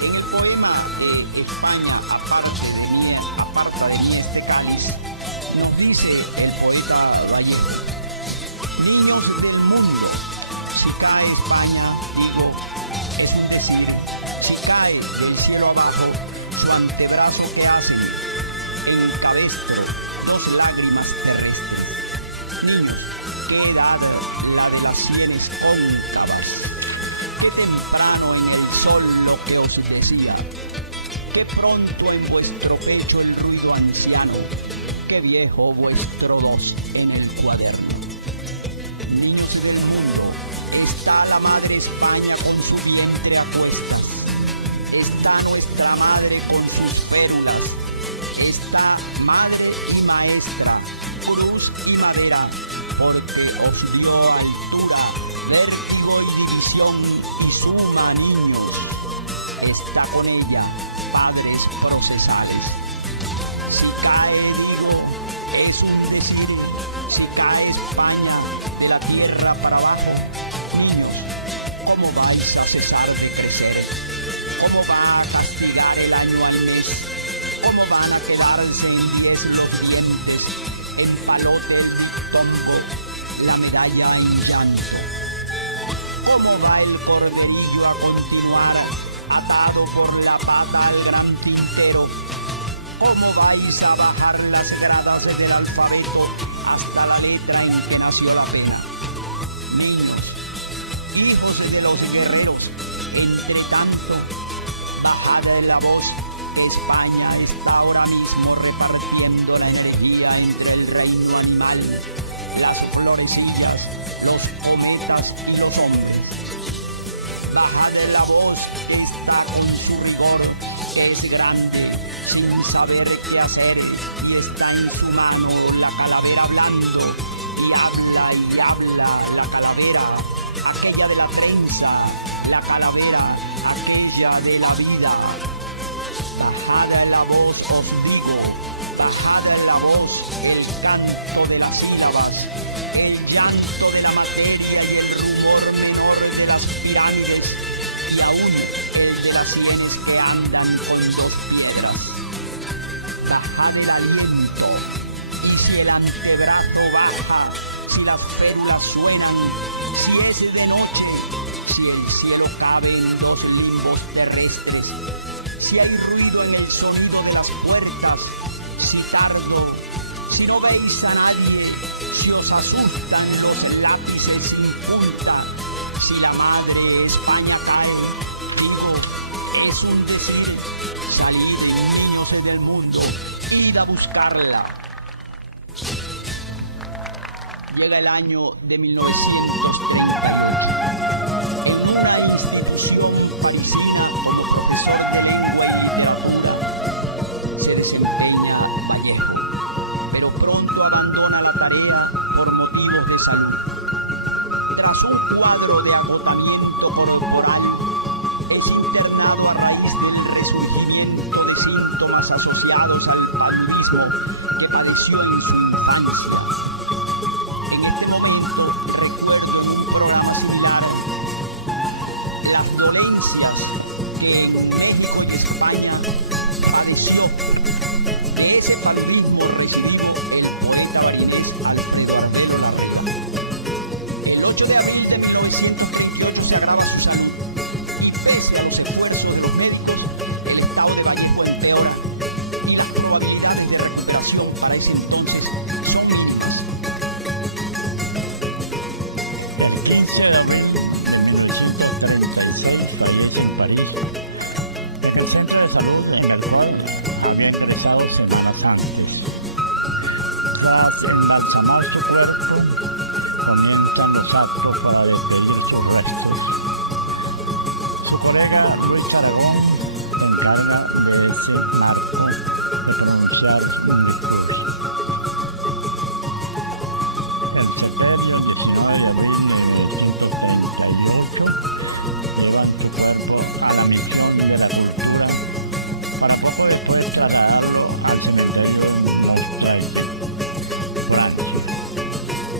En el poema de España, aparta de mí este cáliz, nos dice el poeta Vallejo: niños del mundo, si cae España, digo, es decir, si cae del cielo abajo, su antebrazo que hace en el cabestro 2 lágrimas terrestres. Niños, qué edad la de las sienes cóncavas, qué temprano en el sol lo que os decía, qué pronto en vuestro pecho el ruido anciano, qué viejo vuestro 2 en el cuaderno. Niños del mundo, está la madre España con su vientre a cuestas, está nuestra madre con sus férulas, está madre y maestra, cruz y madera, porque os dio altura, vértigo y división y suma niños. Está con ella padres procesales. Si cae, digo, es un decir, si cae España de la tierra para abajo, niños, ¿cómo vais a cesar de crecer? ¿Cómo va a castigar el año al mes? ¿Cómo van a quedarse en 10 los dientes, en palote el dictongo, la medalla en llanto? ¿Cómo va el corderillo a continuar atado por la pata al gran tintero? ¿Cómo vais a bajar las gradas del alfabeto hasta la letra en que nació la pena? Niños, hijos de los guerreros, entre tanto, bajad la voz que España está ahora mismo repartiendo la energía entre el reino animal, las florecillas, los cometas y los hombres. Bajad la voz que está con su rigor, que es grande, sin saber qué hacer, y está en su mano la calavera hablando, y habla la calavera, aquella de la trenza, la calavera, aquella de la vida. Bajad la voz, os digo, bajad la voz, el canto de las sílabas, el llanto de la materia y el rumor menor de las pirámides, y aún el de las sienes que andan con dos piedras. Bajad el aliento, y si el antebrazo baja, si las pédulas suenan, si es de noche, si el cielo cabe en dos limbos terrestres, si hay ruido en el sonido de las puertas, si tardo, si no veis a nadie, si os asustan los lápices sin punta, si la madre España cae, digo, es un decir, salid niños del mundo, id a buscarla. Llega el año de 1938. En una institución parisina como profesor de lengua y literatura se desempeña Vallejo, pero pronto abandona la tarea por motivos de salud. Tras un cuadro de agotamiento corporal, es internado a raíz del resurgimiento de síntomas asociados al paludismo que padeció en su infancia. En este momento recuerdo en un programa similar las dolencias que en México y España padeció. De ese paludismo recibido el poeta barilés Alfredo Ardelo Larrea. El 8 de abril de 1938 se agrava su salud y pese a los esfuerzos de los médicos, el estado de Vallejo empeora y las probabilidades de recuperación para ese entonces son mínimas. El 15 de abril de 1936 fallece en París. En el centro de salud en el cual había ingresado semanas antes. Tras embalsamar su cuerpo, comienzan los actos para despedir sus restos. Su colega Luis Aragón se encarga de ese marco de pronunciar un discurso. El sepelio, el 19 de abril de 1938, llevan su cuerpo a la misión de la cultura para poco después trasladarlo al cementerio de Montaigne, Francia.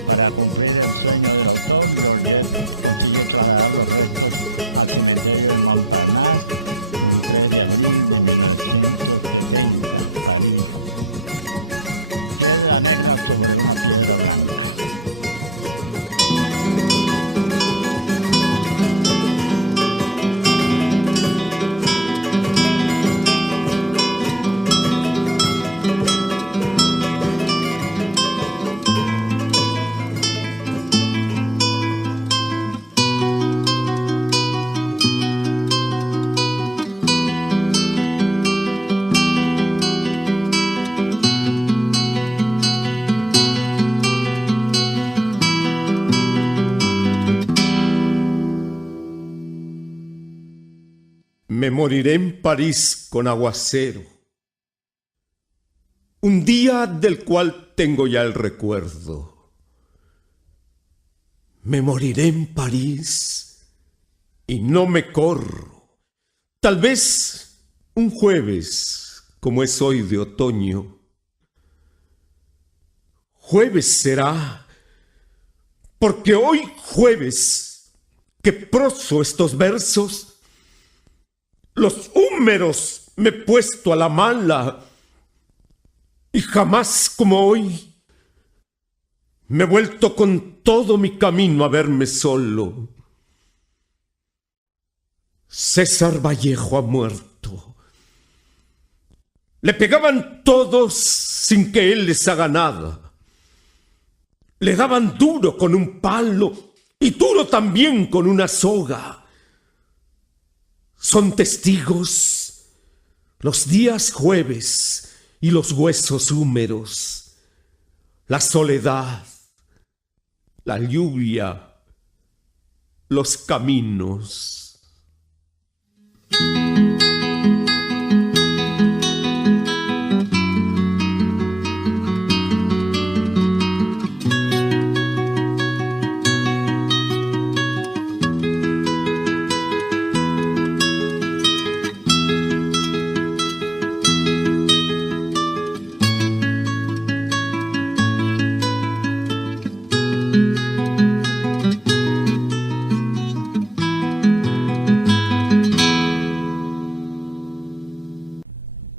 Para cumplir el sueño del autor, Joliet consiguió trasladar los restos al cementerio de Montparnasse el 3 de abril de 1970 en París. Él anhela sobre una piedra blanca. Me moriré en París con aguacero, un día del cual tengo ya el recuerdo. Me moriré en París y no me corro. Tal vez un jueves, como es hoy de otoño. Jueves será, porque hoy jueves que proso estos versos, los húmeros me he puesto a la mala, y jamás como hoy me he vuelto con todo mi camino a verme solo. César Vallejo ha muerto. Le pegaban todos sin que él les haga nada. Le daban duro con un palo y duro también con una soga. Son testigos los días jueves y los huesos húmedos, la soledad, la lluvia, los caminos.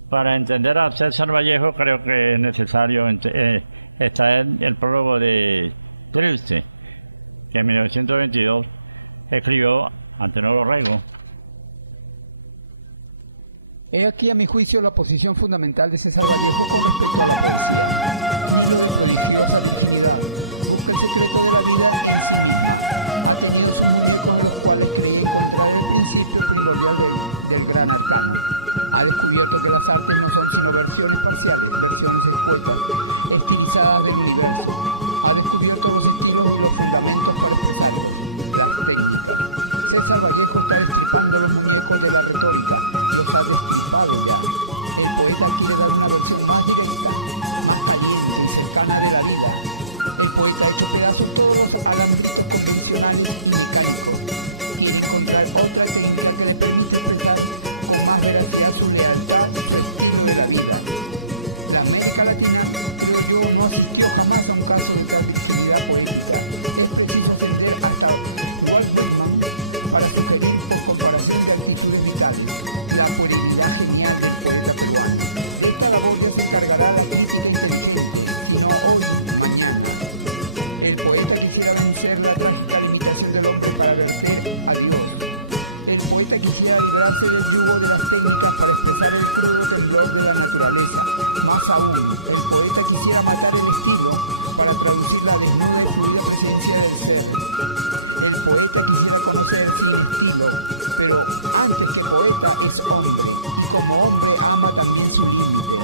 Para entender a César Vallejo creo que es necesario extraer el prólogo de Trilce, que en 1922 escribió Antenor Orrego. He aquí, a mi juicio, la posición fundamental de César Vallejo con respecto a la poesía. Hijo de colegiosa fraternidad, busca el secreto de la vida en sí misma. Ha tenido sus muñecos de los cuales cree encontrar el principio primordial del gran arcano. Ha descubierto que las artes no son sino versiones parciales, versiones expuestas, estilizadas del universo. Ha descubierto los estilos y los fundamentos para expresarlos, las técnicas. César Vallejo está destripando los muñecos de la retórica, los ha destripado ya. El poeta quiere dar una versión más directa, más caliente y cercana de la vida. El poeta ha hecho pedazos todos los alambritos convencionales y mecánicos. Quiere encontrar otra técnica que le permite expresar con más veracidad su lealtad y su estilo de la vida. La América Latina, creo yo, no asistió jamás a un caso de tradicionalidad poética. Es preciso atender hasta Walt Whitman para sugerir por comparación de actitudes vitales la puerilidad genial del poeta peruano. De esta labor ya se encargará la crítica inteligente, y no hoy ni mañana. El poeta quisiera vencer la trágica limitación del hombre para verter a Dios. El poeta quisiera librarse del yugo de las técnicas para expresar el crudo temblor de la naturaleza. Más aún, el poeta quisiera matar el estilo para traducir la desnuda y fluida presencia del ser. El poeta quisiera conocer sin estilo, pero antes que poeta es hombre, y como hombre ama también su límite.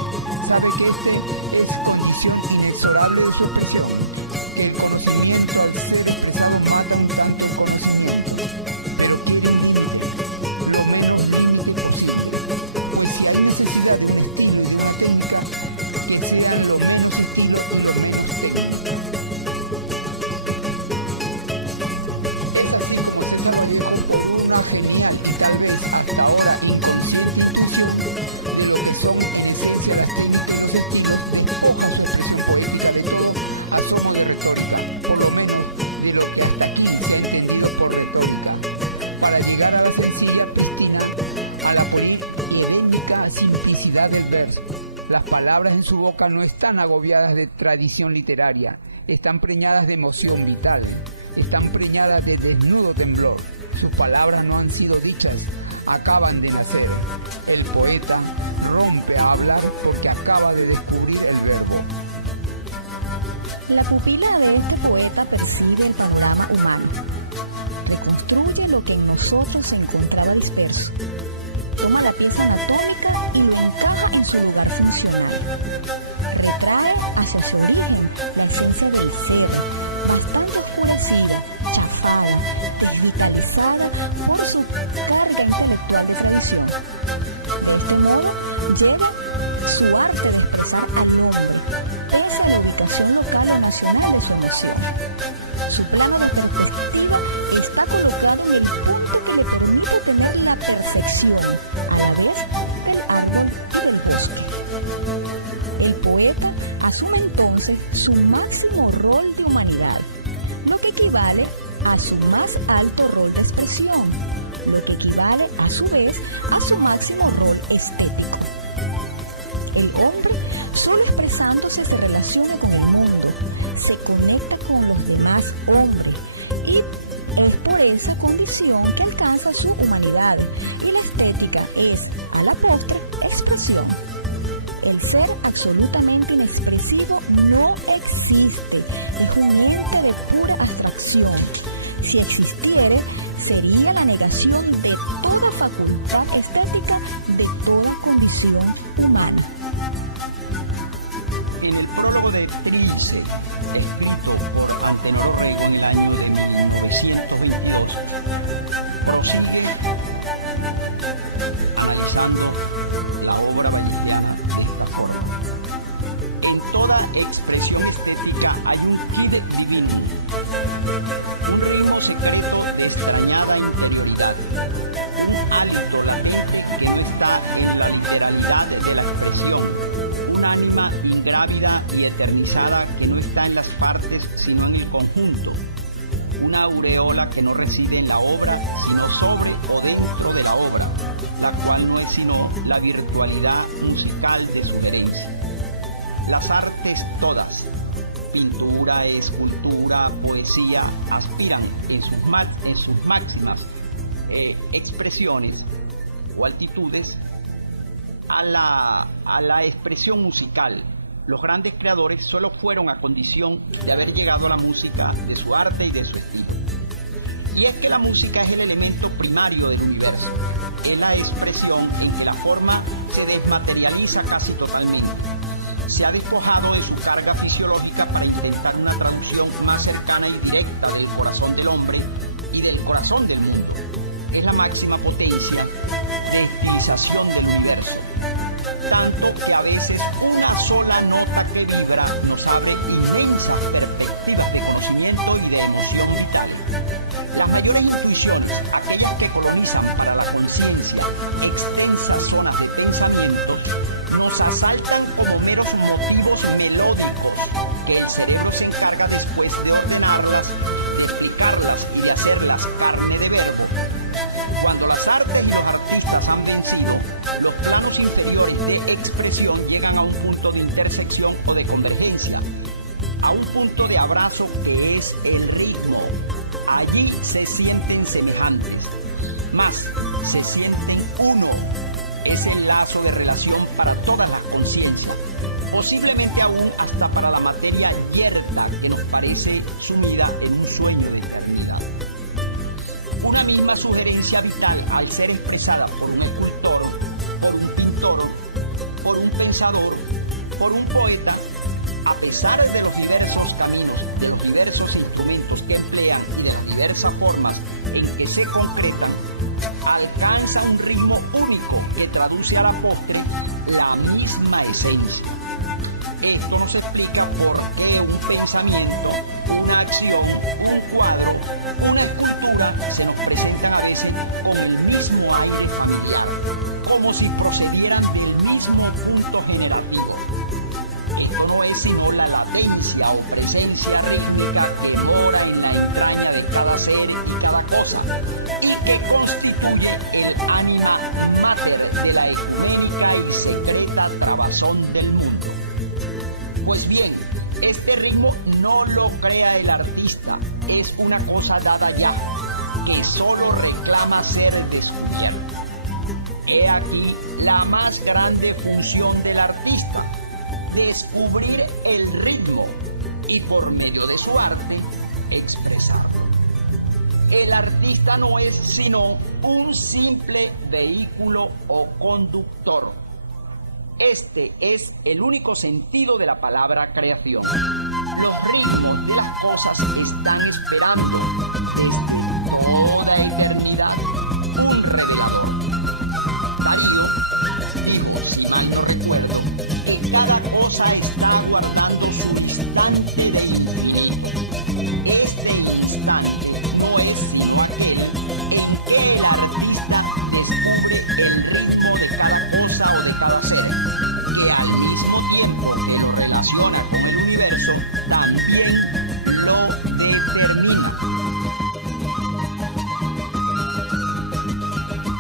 Sabe que este es condición inexorable de su expresión, que el conocimiento al ser expresado mata un tanto el conocimiento, pero quiere un límite, lo menos límite posible, pues si hay necesidad de un estilo y de una técnica, que sean los menos estilos y los menos técnicos. Es así como César Vallejo posee una genial y tal vez hasta ahora inconsciente intuición de lo que son en esencia las técnicas y los estilos de poca su expresión poética de todo asomo de retórica, por lo menos de lo que hasta aquí se ha entendido por retórica, para llegar a la sencilla prístina, a la poética simplicidad del verso. Las palabras en su boca no están agobiadas de tradición literaria, están preñadas de emoción vital, están preñadas de desnudo temblor. Sus palabras no han sido dichas, acaban de nacer. El poeta rompe a hablar porque acaba de descubrir el verbo. La pupila de este poeta percibe el panorama humano, reconstruye lo que en nosotros se encontraba disperso, toma la pieza anatómica y lo encaja en su lugar funcional, retrae hacia su origen la esencia del ser, bastante oscurecida, chafada, digitalizada por su carga intelectual de tradición. De este modo llega su arte de expresar al hombre, pese a la ubicación local y nacional de su emoción. Su plano de perspectiva está colocado en el punto que le permite tener la percepción a la vez del árbol y del bosque. El poeta asume entonces su máximo rol de humanidad, lo que equivale a su más alto rol de expresión, lo que equivale a su vez a su máximo rol estético. El hombre, solo expresándose, se relaciona con el mundo, se conecta con los demás hombres y es por esa condición que alcanza su humanidad, y la estética es, a la postre, expresión. El ser absolutamente inexpresivo no existe, es un ente de pura abstracción. Si existiere, sería la negación de toda facultad estética de toda condición humana. En el prólogo de Trilce, escrito por Antenor Orrego en el año de 1922, prosigue analizando la obra vallejiana de esta forma. En toda expresión estética hay un quid divino, un ritmo secreto de extrañada interioridad, un hálito latente que no está en la literalidad de la expresión, un ánima ingrávida y eternizada que no está en las partes sino en el conjunto, una aureola que no reside en la obra sino sobre o dentro de la obra, la cual no es sino la virtualidad musical de sugerencia. Las artes todas, pintura, escultura, poesía, aspiran en sus máximas expresiones o altitudes a la expresión musical. Los grandes creadores solo fueron a condición de haber llegado a la música de su arte y de su estilo. Y es que la música es el elemento primario del universo, es la expresión en que la forma se desmaterializa casi totalmente. Se ha despojado de su carga fisiológica para intentar una traducción más cercana y directa del corazón del hombre y del corazón del mundo. Es la máxima potencia de estilización del universo, tanto que a veces una sola nota que vibra nos abre inmensas perspectivas de conocimiento y de emoción vital. Las mayores intuiciones, aquellas que colonizan para la conciencia extensas zonas de pensamientos, nos asaltan como meros motivos melódicos que el cerebro se encarga después de ordenarlas, de explicarlas y de hacerlas carne de verbo. Cuando las artes y los artistas han vencido, los planos inferiores de expresión llegan a un punto de intersección o de convergencia, a un punto de abrazo que es el ritmo. Allí se sienten semejantes, más se sienten uno. Es el lazo de relación para todas las conciencias, posiblemente aún hasta para la materia yerta que nos parece sumida en un sueño de eternidad. Una misma sugerencia vital, al ser expresada por un escultor, por un pintor, por un pensador, por un poeta, a pesar de los diversos caminos, de los diversos instrumentos que emplean y de las diversas formas en que se concretan, alcanza un ritmo único que traduce a la postre la misma esencia. Esto nos explica por qué un pensamiento, una acción, un cuadro, una escultura se nos presentan a veces con el mismo aire familiar, como si procedieran del mismo punto generativo. Esto no es sino la latencia o presencia rítmica que mora en la entraña de cada ser y cada cosa, y que constituye el ánima mater de la ecuménica y secreta trabazón del mundo. Pues bien, este ritmo no lo crea el artista, es una cosa dada ya, que solo reclama ser descubierto. He aquí la más grande función del artista: descubrir el ritmo y por medio de su arte expresarlo. El artista no es sino un simple vehículo o conductor. Este es el único sentido de la palabra creación. Los ritmos de las cosas están esperando desde toda eternidad un revelador. Darío dijo, si mal no recuerdo, que cada cosa está guardando su instante de infinito. Este instante no es sino aquel en que el artista descubre el ritmo de cada cosa o de cada ser, que al mismo tiempo que lo relaciona con el universo, también lo determina.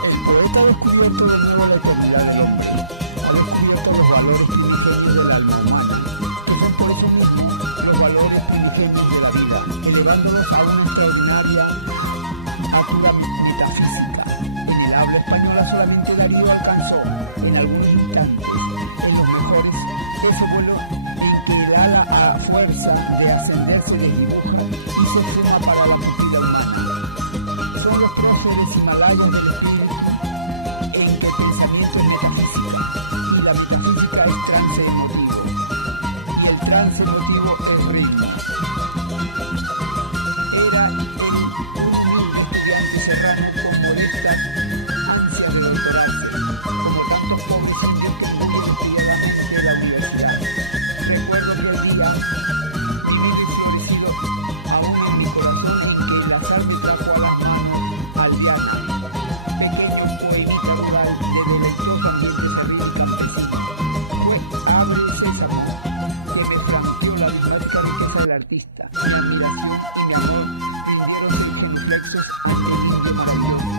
El poeta ha descubierto de nuevo la eternidad del hombre, ha descubierto los valores primigenios del alma humana, que son por eso mismo los valores primigenios de la vida, elevándolos a una extraordinaria altura metafísica. En el habla española solamente Darío alcanzó, en algunos instantes, en los mejores, ese vuelo en que el ala a fuerza de ascender se desdibuja y se suma para la movilidad humana. Son los Himalayas del espíritu, en que el pensamiento es metafísica y la metafísica es trance emotivo y el trance emotivo es ritmo. Era él un humilde estudiante serrano con molesta ansia de doctorarse, como tantos pobres indios que estudian privadamente la universidad. Recuerdo que el día vivido y florecido aún en mi corazón en que el azar me trajo a las manos Aldeana, pequeño poemita rural de deleitoso ambiente serrín y campesino. Fue Abre el Sésamo que me flanqueó la enigmática riqueza del artista. Mi admiración y mi amor rindieron sus genuflexos ante el indio maravilloso.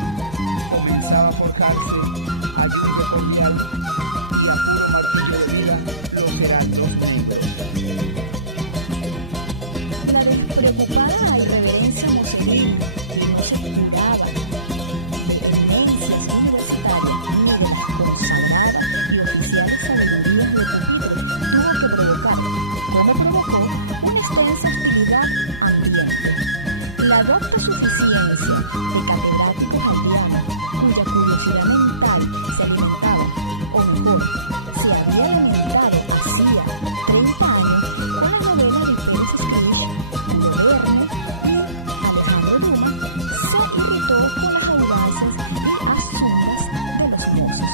Comenzaba a forjarse ayuno cordial y a puro martillo de vida los heraldos negros. La despreocupada irreverencia moceril, que no se curaba de eminencias universitarias ni de las consagradas y oficiales sabidurías de Cupido, tuvo que provocar, como provocó, una extensa hostilidad ambiente. La docta suficiencia de catedráticos aldeanos, cuya curiosidad mental se alimentaba, o mejor, se había alimentado hacía 30 años con las novelas de Félix Escalix, Julio Verne y Alejandro Dumas, se irritó con las audaces y asuntas de los mozos.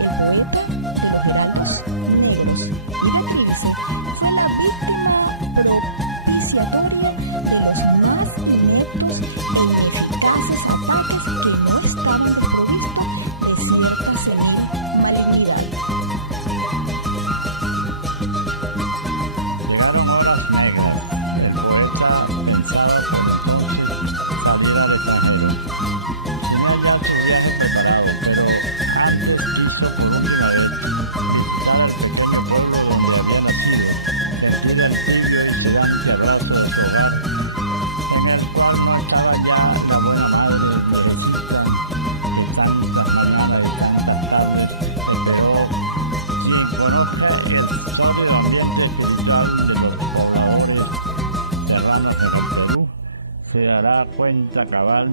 El poeta de los heraldos negros y la eclipse fue la víctima propiciatoria de los más ineptos e ineficaces ataques que no estaban desprovistos de cierta senil malignidad. Llegaron horas negras. El poeta pensaba por entonces salir al extranjero. Tenía ya sus viajes preparados, pero antes quiso por última vez visitar al pequeño pueblo donde había nacido, sentir el tibio y sedante abrazo de su hogar, en el cual no estaba ya la buena madre Teresita que tantas mañanas y tantas tardes esperó, quien conozca el sólido ambiente espiritual de los pobladores serranos en el Perú, se dará cuenta cabal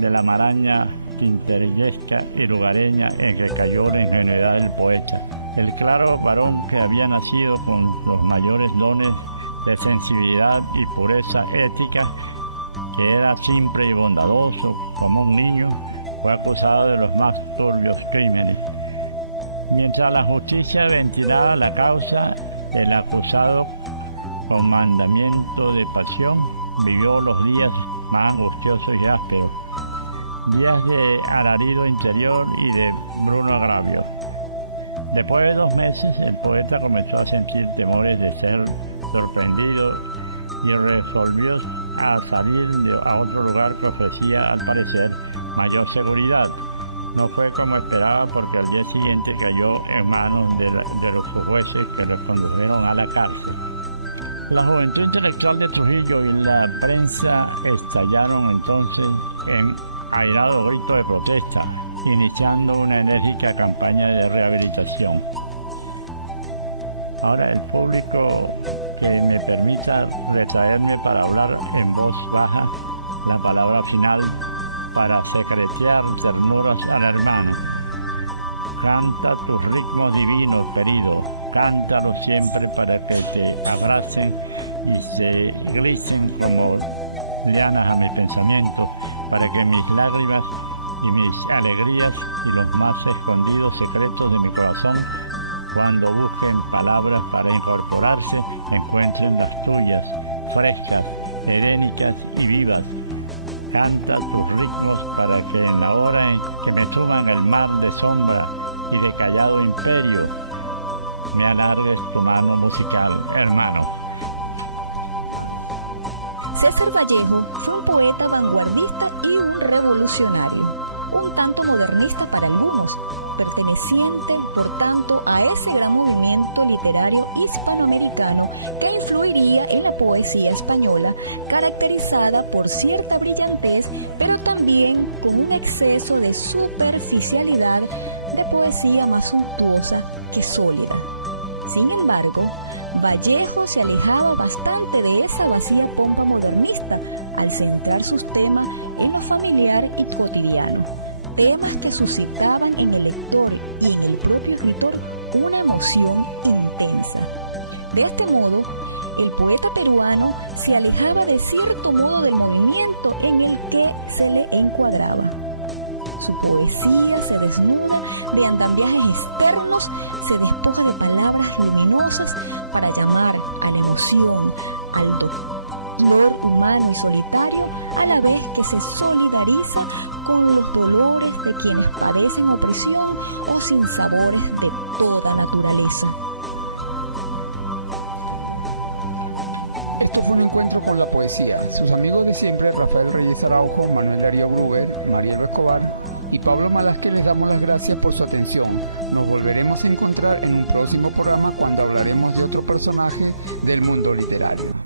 de la maraña quinterillesca y lugareña en que cayó la ingenuidad del poeta. El claro varón que había nacido con los mayores dones de sensibilidad y pureza ética, que era simple y bondadoso como un niño, fue acusado de los más turbios crímenes. Mientras la justicia ventilaba la causa, el acusado, con mandamiento de pasión, vivió los días más angustiosos y ásperos, días de alarido interior y de bruno agravio. Después de 2 meses, el poeta comenzó a sentir temores de ser sorprendido y resolvió a salir a otro lugar que ofrecía, al parecer, mayor seguridad. No fue como esperaba, porque al día siguiente cayó en manos de los jueces que lo condujeron a la cárcel. La juventud intelectual de Trujillo y la prensa estallaron entonces en airado grito de protesta, iniciando una enérgica campaña de rehabilitación. Ahora el público que me permita retraerme para hablar en voz baja la palabra final para secretear ternuras al hermano. Canta tus ritmos divinos, querido, cántalos siempre para que te abracen y se glicen como lianas a mi pensamiento, para que mis lágrimas y mis alegrías y los más escondidos secretos de mi corazón, cuando busquen palabras para incorporarse, encuentren las tuyas, frescas, herénicas y vivas. Canta tus ritmos para que en la hora en que me suman el mar de sombra y de callado imperio, me alargues tu mano musical, hermano. César Vallejo fue un poeta vanguardista y un revolucionario, un tanto modernista para algunos, perteneciente, por tanto, a ese gran movimiento literario hispanoamericano que influiría en la poesía española, caracterizada por cierta brillantez, pero también con un exceso de superficialidad, de poesía más suntuosa que sólida. Sin embargo, Vallejo se alejaba bastante de esa vacía pompa modernista al centrar sus temas en lo familiar y cotidiano, temas que suscitaban en el lector y en el propio escritor una emoción intensa. De este modo, el poeta peruano se alejaba de cierto modo del movimiento en el que se le encuadraba. Su poesía se desnuda de andamiajes externos, se despoja de palabras luminosas para llamar a la emoción, al dolor humano solitario, a la vez que se solidariza con los dolores de quienes padecen opresión o sinsabores de toda naturaleza. Este fue un encuentro con la poesía. Sus amigos de siempre, Rafael Reyes Araujo, Manuel Darío Gruber, Marielo Escobar y Pablo Malásquez, les damos las gracias por su atención. Nos volveremos a encontrar en un próximo programa cuando hablaremos de otro personaje del mundo literario.